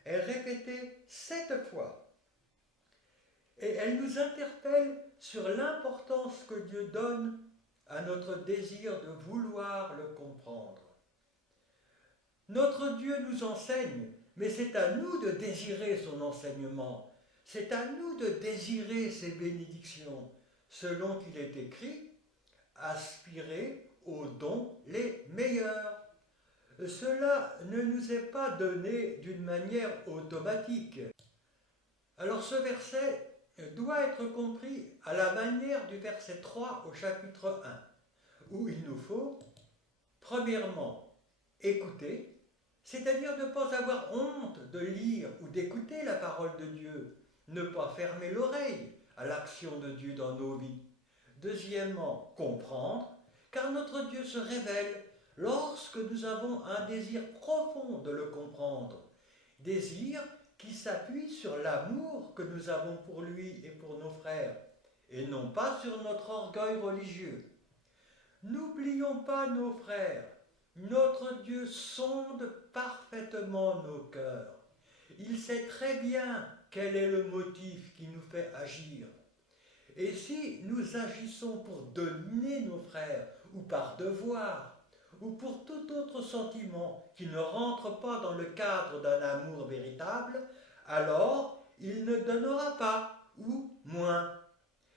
est répétée 7 fois. Et elle nous interpelle sur l'importance que Dieu donne à notre désir de vouloir le comprendre. Notre Dieu nous enseigne, mais c'est à nous de désirer son enseignement. C'est à nous de désirer ses bénédictions, selon qu'il est écrit, aspirez aux dons les meilleurs. Cela ne nous est pas donné d'une manière automatique. Alors ce verset doit être compris à la manière du verset 3 au chapitre 1, où il nous faut, premièrement, écouter, c'est-à-dire ne pas avoir honte de lire ou d'écouter la parole de Dieu, ne pas fermer l'oreille à l'action de Dieu dans nos vies. Deuxièmement, comprendre, car notre Dieu se révèle lorsque nous avons un désir profond de le comprendre, désir qui s'appuie sur l'amour que nous avons pour lui et pour nos frères, et non pas sur notre orgueil religieux. N'oublions pas nos frères, notre Dieu sonde parfaitement nos cœurs. Il sait très bien quel est le motif qui nous fait agir. Et si nous agissons pour dominer nos frères, ou par devoir, ou pour tout autre sentiment qui ne rentre pas dans le cadre d'un amour véritable, alors il ne donnera pas, ou moins.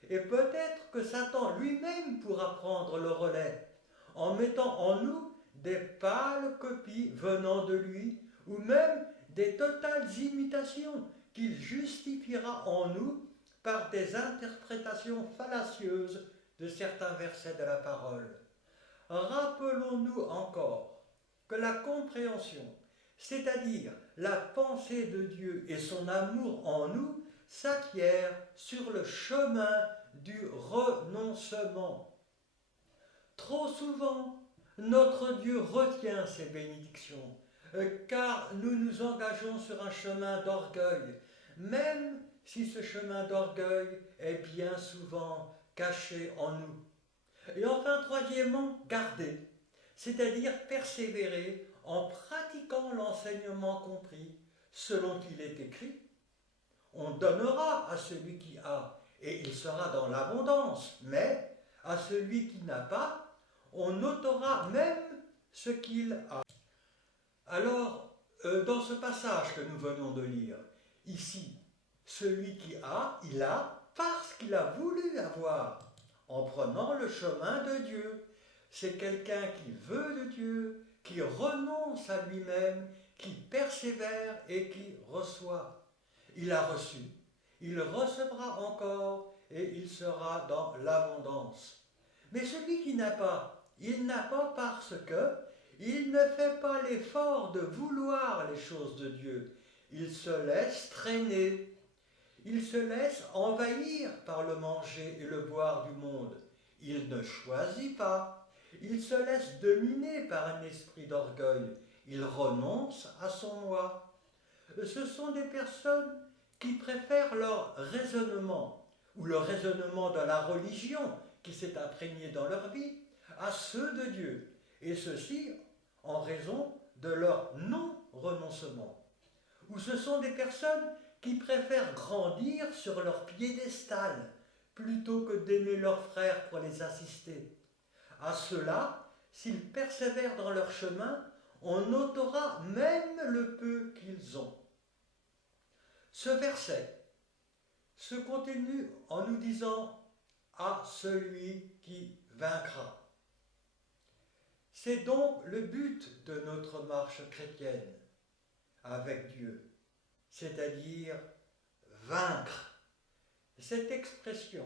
Et peut-être que Satan lui-même pourra prendre le relais, en mettant en nous des pâles copies venant de lui, ou même des totales imitations qu'il justifiera en nous par des interprétations fallacieuses de certains versets de la parole. Rappelons-nous encore que la compréhension, c'est-à-dire la pensée de Dieu et son amour en nous, s'acquiert sur le chemin du renoncement. Trop souvent, notre Dieu retient ses bénédictions, car nous nous engageons sur un chemin d'orgueil, même si ce chemin d'orgueil est bien souvent caché en nous. Et enfin, troisièmement, garder, c'est-à-dire persévérer en pratiquant l'enseignement compris, selon qu'il est écrit. On donnera à celui qui a, et il sera dans l'abondance, mais à celui qui n'a pas, on ôtera même ce qu'il a. Alors, dans ce passage que nous venons de lire, ici, celui qui a, il a parce qu'il a voulu avoir, en prenant le chemin de Dieu. C'est quelqu'un qui veut de Dieu, qui renonce à lui-même, qui persévère et qui reçoit. Il a reçu, il recevra encore et il sera dans l'abondance. Mais celui qui n'a pas, il n'a pas parce que il ne fait pas l'effort de vouloir les choses de Dieu. Il se laisse traîner. Il se laisse envahir par le manger et le boire du monde. Il ne choisit pas. Il se laisse dominer par un esprit d'orgueil. Il renonce à son moi. Ce sont des personnes qui préfèrent leur raisonnement, ou le raisonnement de la religion qui s'est imprégné dans leur vie, à ceux de Dieu. Et ceci en raison de leur non-renoncement. Ou ce sont des personnes qui préfèrent grandir sur leur piédestal plutôt que d'aimer leurs frères pour les assister. À ceux-là, s'ils persévèrent dans leur chemin, on ôtera même le peu qu'ils ont. Ce verset se continue en nous disant « à celui qui vaincra ». C'est donc le but de notre marche chrétienne avec Dieu, c'est-à-dire vaincre. Cette expression,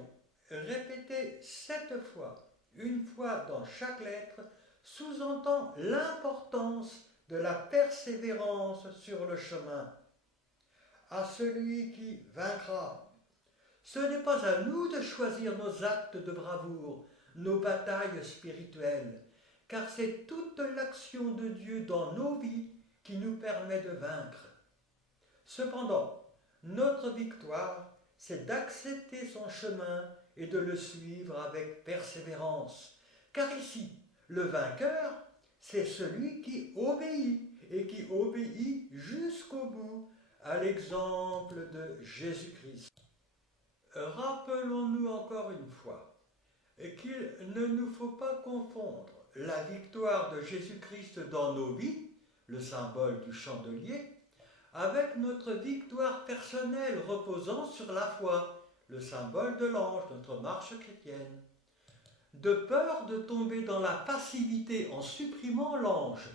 répétée 7 fois, une fois dans chaque lettre, sous-entend l'importance de la persévérance sur le chemin. À celui qui vaincra. Ce n'est pas à nous de choisir nos actes de bravoure, nos batailles spirituelles, car c'est toute l'action de Dieu dans nos vies qui nous permet de vaincre. Cependant, notre victoire, c'est d'accepter son chemin et de le suivre avec persévérance. Car ici, le vainqueur, c'est celui qui obéit et qui obéit jusqu'au bout à l'exemple de Jésus-Christ. Rappelons-nous encore une fois qu'il ne nous faut pas confondre la victoire de Jésus-Christ dans nos vies, le symbole du chandelier, avec notre victoire personnelle reposant sur la foi, le symbole de l'ange, notre marche chrétienne. De peur de tomber dans la passivité en supprimant l'ange,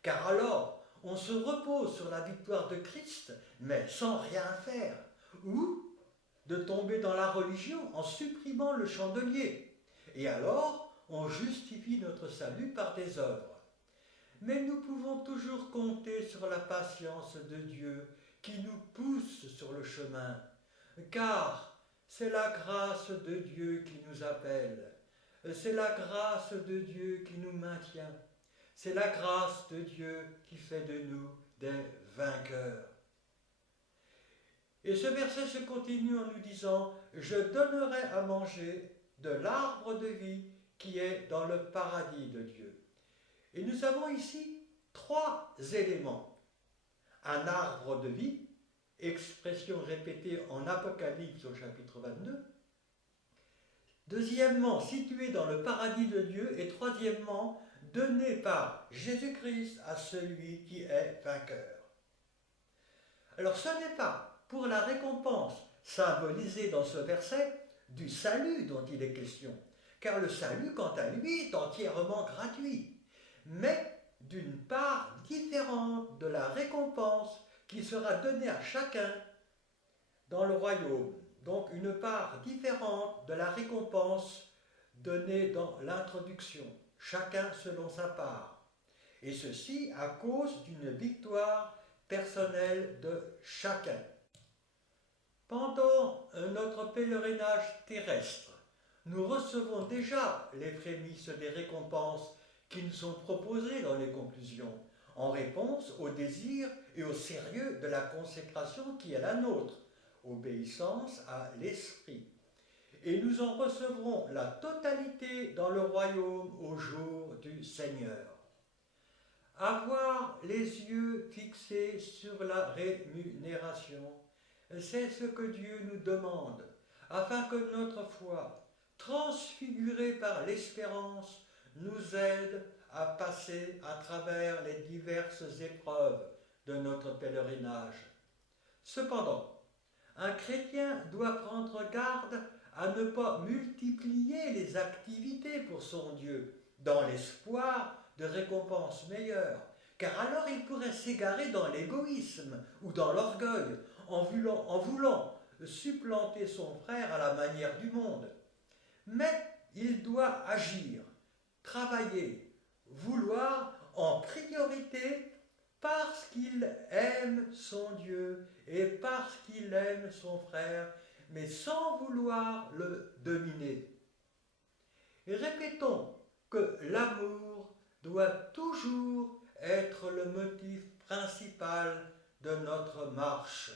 car alors on se repose sur la victoire de Christ, mais sans rien faire, ou de tomber dans la religion en supprimant le chandelier, et alors on justifie notre salut par des œuvres. Mais nous pouvons toujours compter sur la patience de Dieu qui nous pousse sur le chemin, car c'est la grâce de Dieu qui nous appelle, c'est la grâce de Dieu qui nous maintient, c'est la grâce de Dieu qui fait de nous des vainqueurs. Et ce verset se continue en nous disant « Je donnerai à manger de l'arbre de vie qui est dans le paradis de Dieu ». Et nous avons ici 3 éléments. Un arbre de vie, expression répétée en Apocalypse au chapitre 22. Deuxièmement, situé dans le paradis de Dieu. Et troisièmement, donné par Jésus-Christ à celui qui est vainqueur. Alors ce n'est pas pour la récompense symbolisée dans ce verset du salut dont il est question, car le salut, quant à lui, est entièrement gratuit, mais d'une part différente de la récompense qui sera donnée à chacun dans le royaume. Donc une part différente de la récompense donnée dans l'introduction, chacun selon sa part. Et ceci à cause d'une victoire personnelle de chacun. Pendant notre pèlerinage terrestre, nous recevons déjà les prémices des récompenses qui nous sont proposées dans les conclusions, en réponse au désir et au sérieux de la consécration qui est la nôtre, obéissance à l'Esprit. Et nous en recevrons la totalité dans le royaume au jour du Seigneur. Avoir les yeux fixés sur la rémunération, c'est ce que Dieu nous demande, afin que notre foi, transfigurée par l'espérance, nous aide à passer à travers les diverses épreuves de notre pèlerinage. Cependant, un chrétien doit prendre garde à ne pas multiplier les activités pour son Dieu, dans l'espoir de récompenses meilleures, car alors il pourrait s'égarer dans l'égoïsme ou dans l'orgueil, en voulant supplanter son frère à la manière du monde. Mais il doit agir, travailler, vouloir en priorité parce qu'il aime son Dieu et parce qu'il aime son frère, mais sans vouloir le dominer. Et répétons que l'amour doit toujours être le motif principal de notre marche.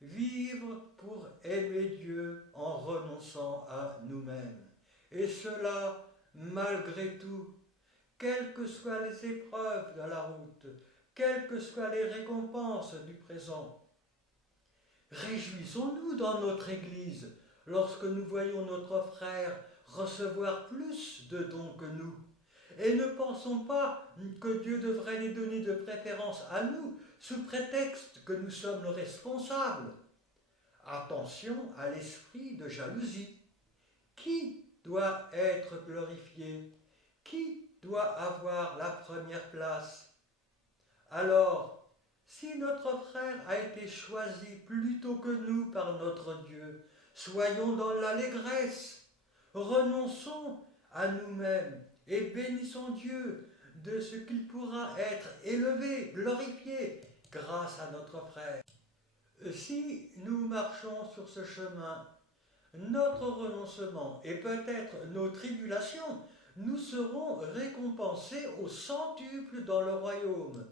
Vivre pour aimer Dieu en renonçant à nous-mêmes. Et cela, malgré tout, quelles que soient les épreuves de la route, quelles que soient les récompenses du présent. Réjouissons-nous dans notre Église lorsque nous voyons notre frère recevoir plus de dons que nous. Et ne pensons pas que Dieu devrait les donner de préférence à nous, sous prétexte que nous sommes le responsable. Attention à l'esprit de jalousie. Qui doit être glorifié? Qui doit avoir la première place. Alors, si notre frère a été choisi plutôt que nous par notre Dieu, soyons dans l'allégresse, renonçons à nous-mêmes et bénissons Dieu de ce qu'il pourra être élevé, glorifié grâce à notre frère. Si nous marchons sur ce chemin, notre renoncement et peut-être nos tribulations, nous serons récompensés au centuple dans le royaume.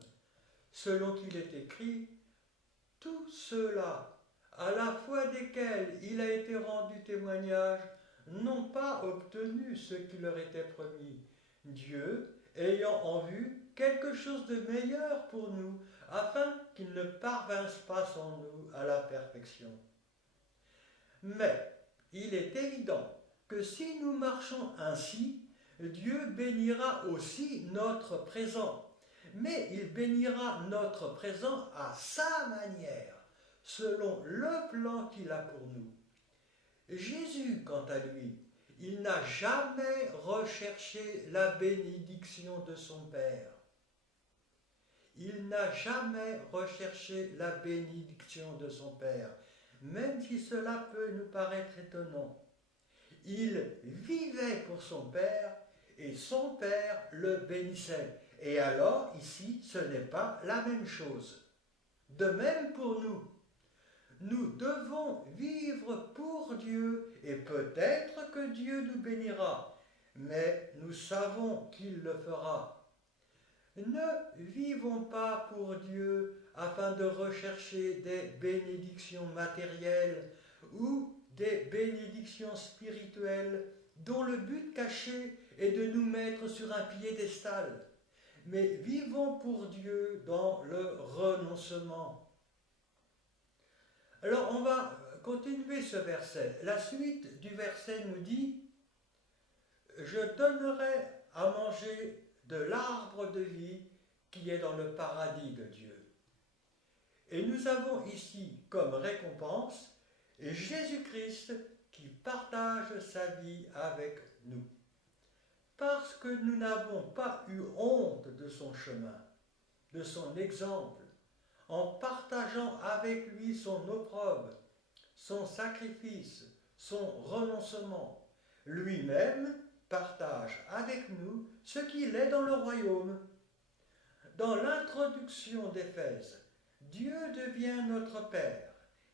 Selon qu'il est écrit, tous ceux-là, à la foi desquels il a été rendu témoignage, n'ont pas obtenu ce qui leur était promis. Dieu, ayant en vue quelque chose de meilleur pour nous, afin qu'ils ne parvinssent pas sans nous à la perfection. Mais il est évident que si nous marchons ainsi, Dieu bénira aussi notre présent. Mais il bénira notre présent à sa manière, selon le plan qu'il a pour nous. Jésus, quant à lui, il n'a jamais recherché la bénédiction de son Père. Il n'a jamais recherché la bénédiction de son Père, même si cela peut nous paraître étonnant. Il vivait pour son Père et son Père le bénissait. Et alors, ici, ce n'est pas la même chose. De même pour nous. Nous devons vivre pour Dieu et peut-être que Dieu nous bénira, mais nous savons qu'il le fera. Ne vivons pas pour Dieu afin de rechercher des bénédictions matérielles ou des bénédictions spirituelles dont le but caché est de nous mettre sur un piédestal. Mais vivons pour Dieu dans le renoncement. Alors on va continuer ce verset. La suite du verset nous dit « Je donnerai à manger de l'arbre de vie qui est dans le paradis de Dieu. » Et nous avons ici comme récompense Jésus-Christ qui partage sa vie avec nous. Parce que nous n'avons pas eu honte de son chemin, de son exemple, en partageant avec lui son opprobre, son sacrifice, son renoncement. Lui-même partage avec nous ce qu'il est dans le royaume. Dans l'introduction d'Éphèse, Dieu devient notre Père,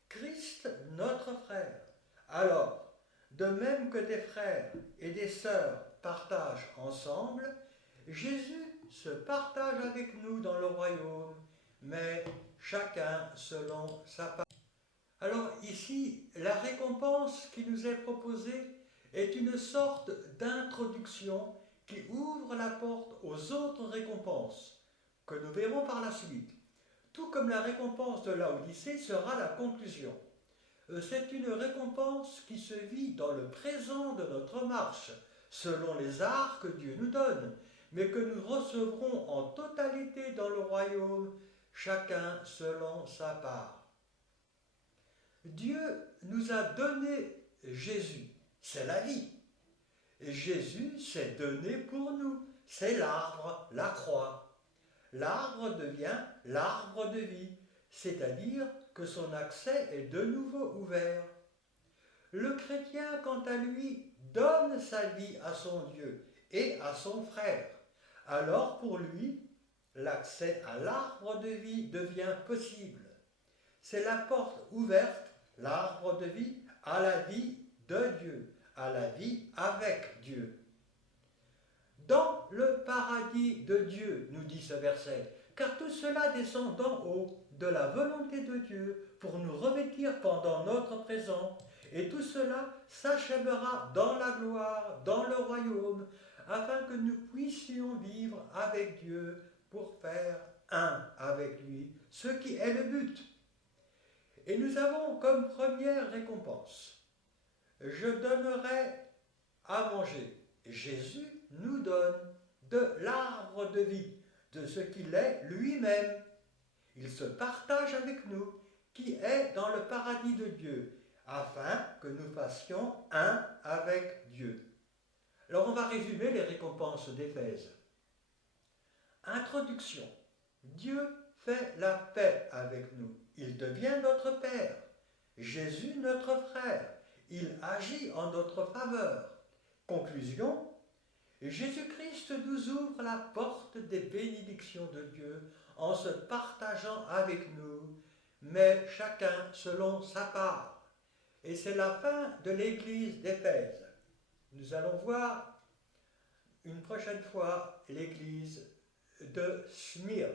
Christ notre frère. Alors, de même que des frères et des sœurs partagent ensemble, Jésus se partage avec nous dans le royaume, mais chacun selon sa part. Alors ici, la récompense qui nous est proposée est une sorte d'introduction qui ouvre la porte aux autres récompenses, que nous verrons par la suite. Tout comme la récompense de Laodicée sera la conclusion. C'est une récompense qui se vit dans le présent de notre marche, selon les arts que Dieu nous donne, mais que nous recevrons en totalité dans le royaume, chacun selon sa part. Dieu nous a donné Jésus, c'est la vie. Et Jésus s'est donné pour nous, c'est l'arbre, la croix. L'arbre devient l'arbre de vie, c'est-à-dire que son accès est de nouveau ouvert. Le chrétien, quant à lui, donne sa vie à son Dieu et à son frère. Alors pour lui, l'accès à l'arbre de vie devient possible. C'est la porte ouverte, l'arbre de vie, à la vie de Dieu, à la vie avec Dieu. Dans le paradis de Dieu, nous dit ce verset, car tout cela descend d'en haut, de la volonté de Dieu, pour nous revêtir pendant notre présent, et tout cela s'achèvera dans la gloire, dans le royaume, afin que nous puissions vivre avec Dieu pour faire un avec lui, ce qui est le but. Et nous avons comme première récompense, je donnerai à manger. Jésus nous donne de l'arbre de vie, de ce qu'il est lui-même. Il se partage avec nous, qui est dans le paradis de Dieu, afin que nous fassions un avec Dieu. Alors on va résumer les récompenses d'Éphèse. Introduction. Dieu fait la paix avec nous. Il devient notre Père. Jésus notre frère. Il agit en notre faveur. Conclusion. Jésus-Christ nous ouvre la porte des bénédictions de Dieu en se partageant avec nous, mais chacun selon sa part. Et c'est la fin de l'église d'Éphèse. Nous allons voir une prochaine fois l'église de Smyrne.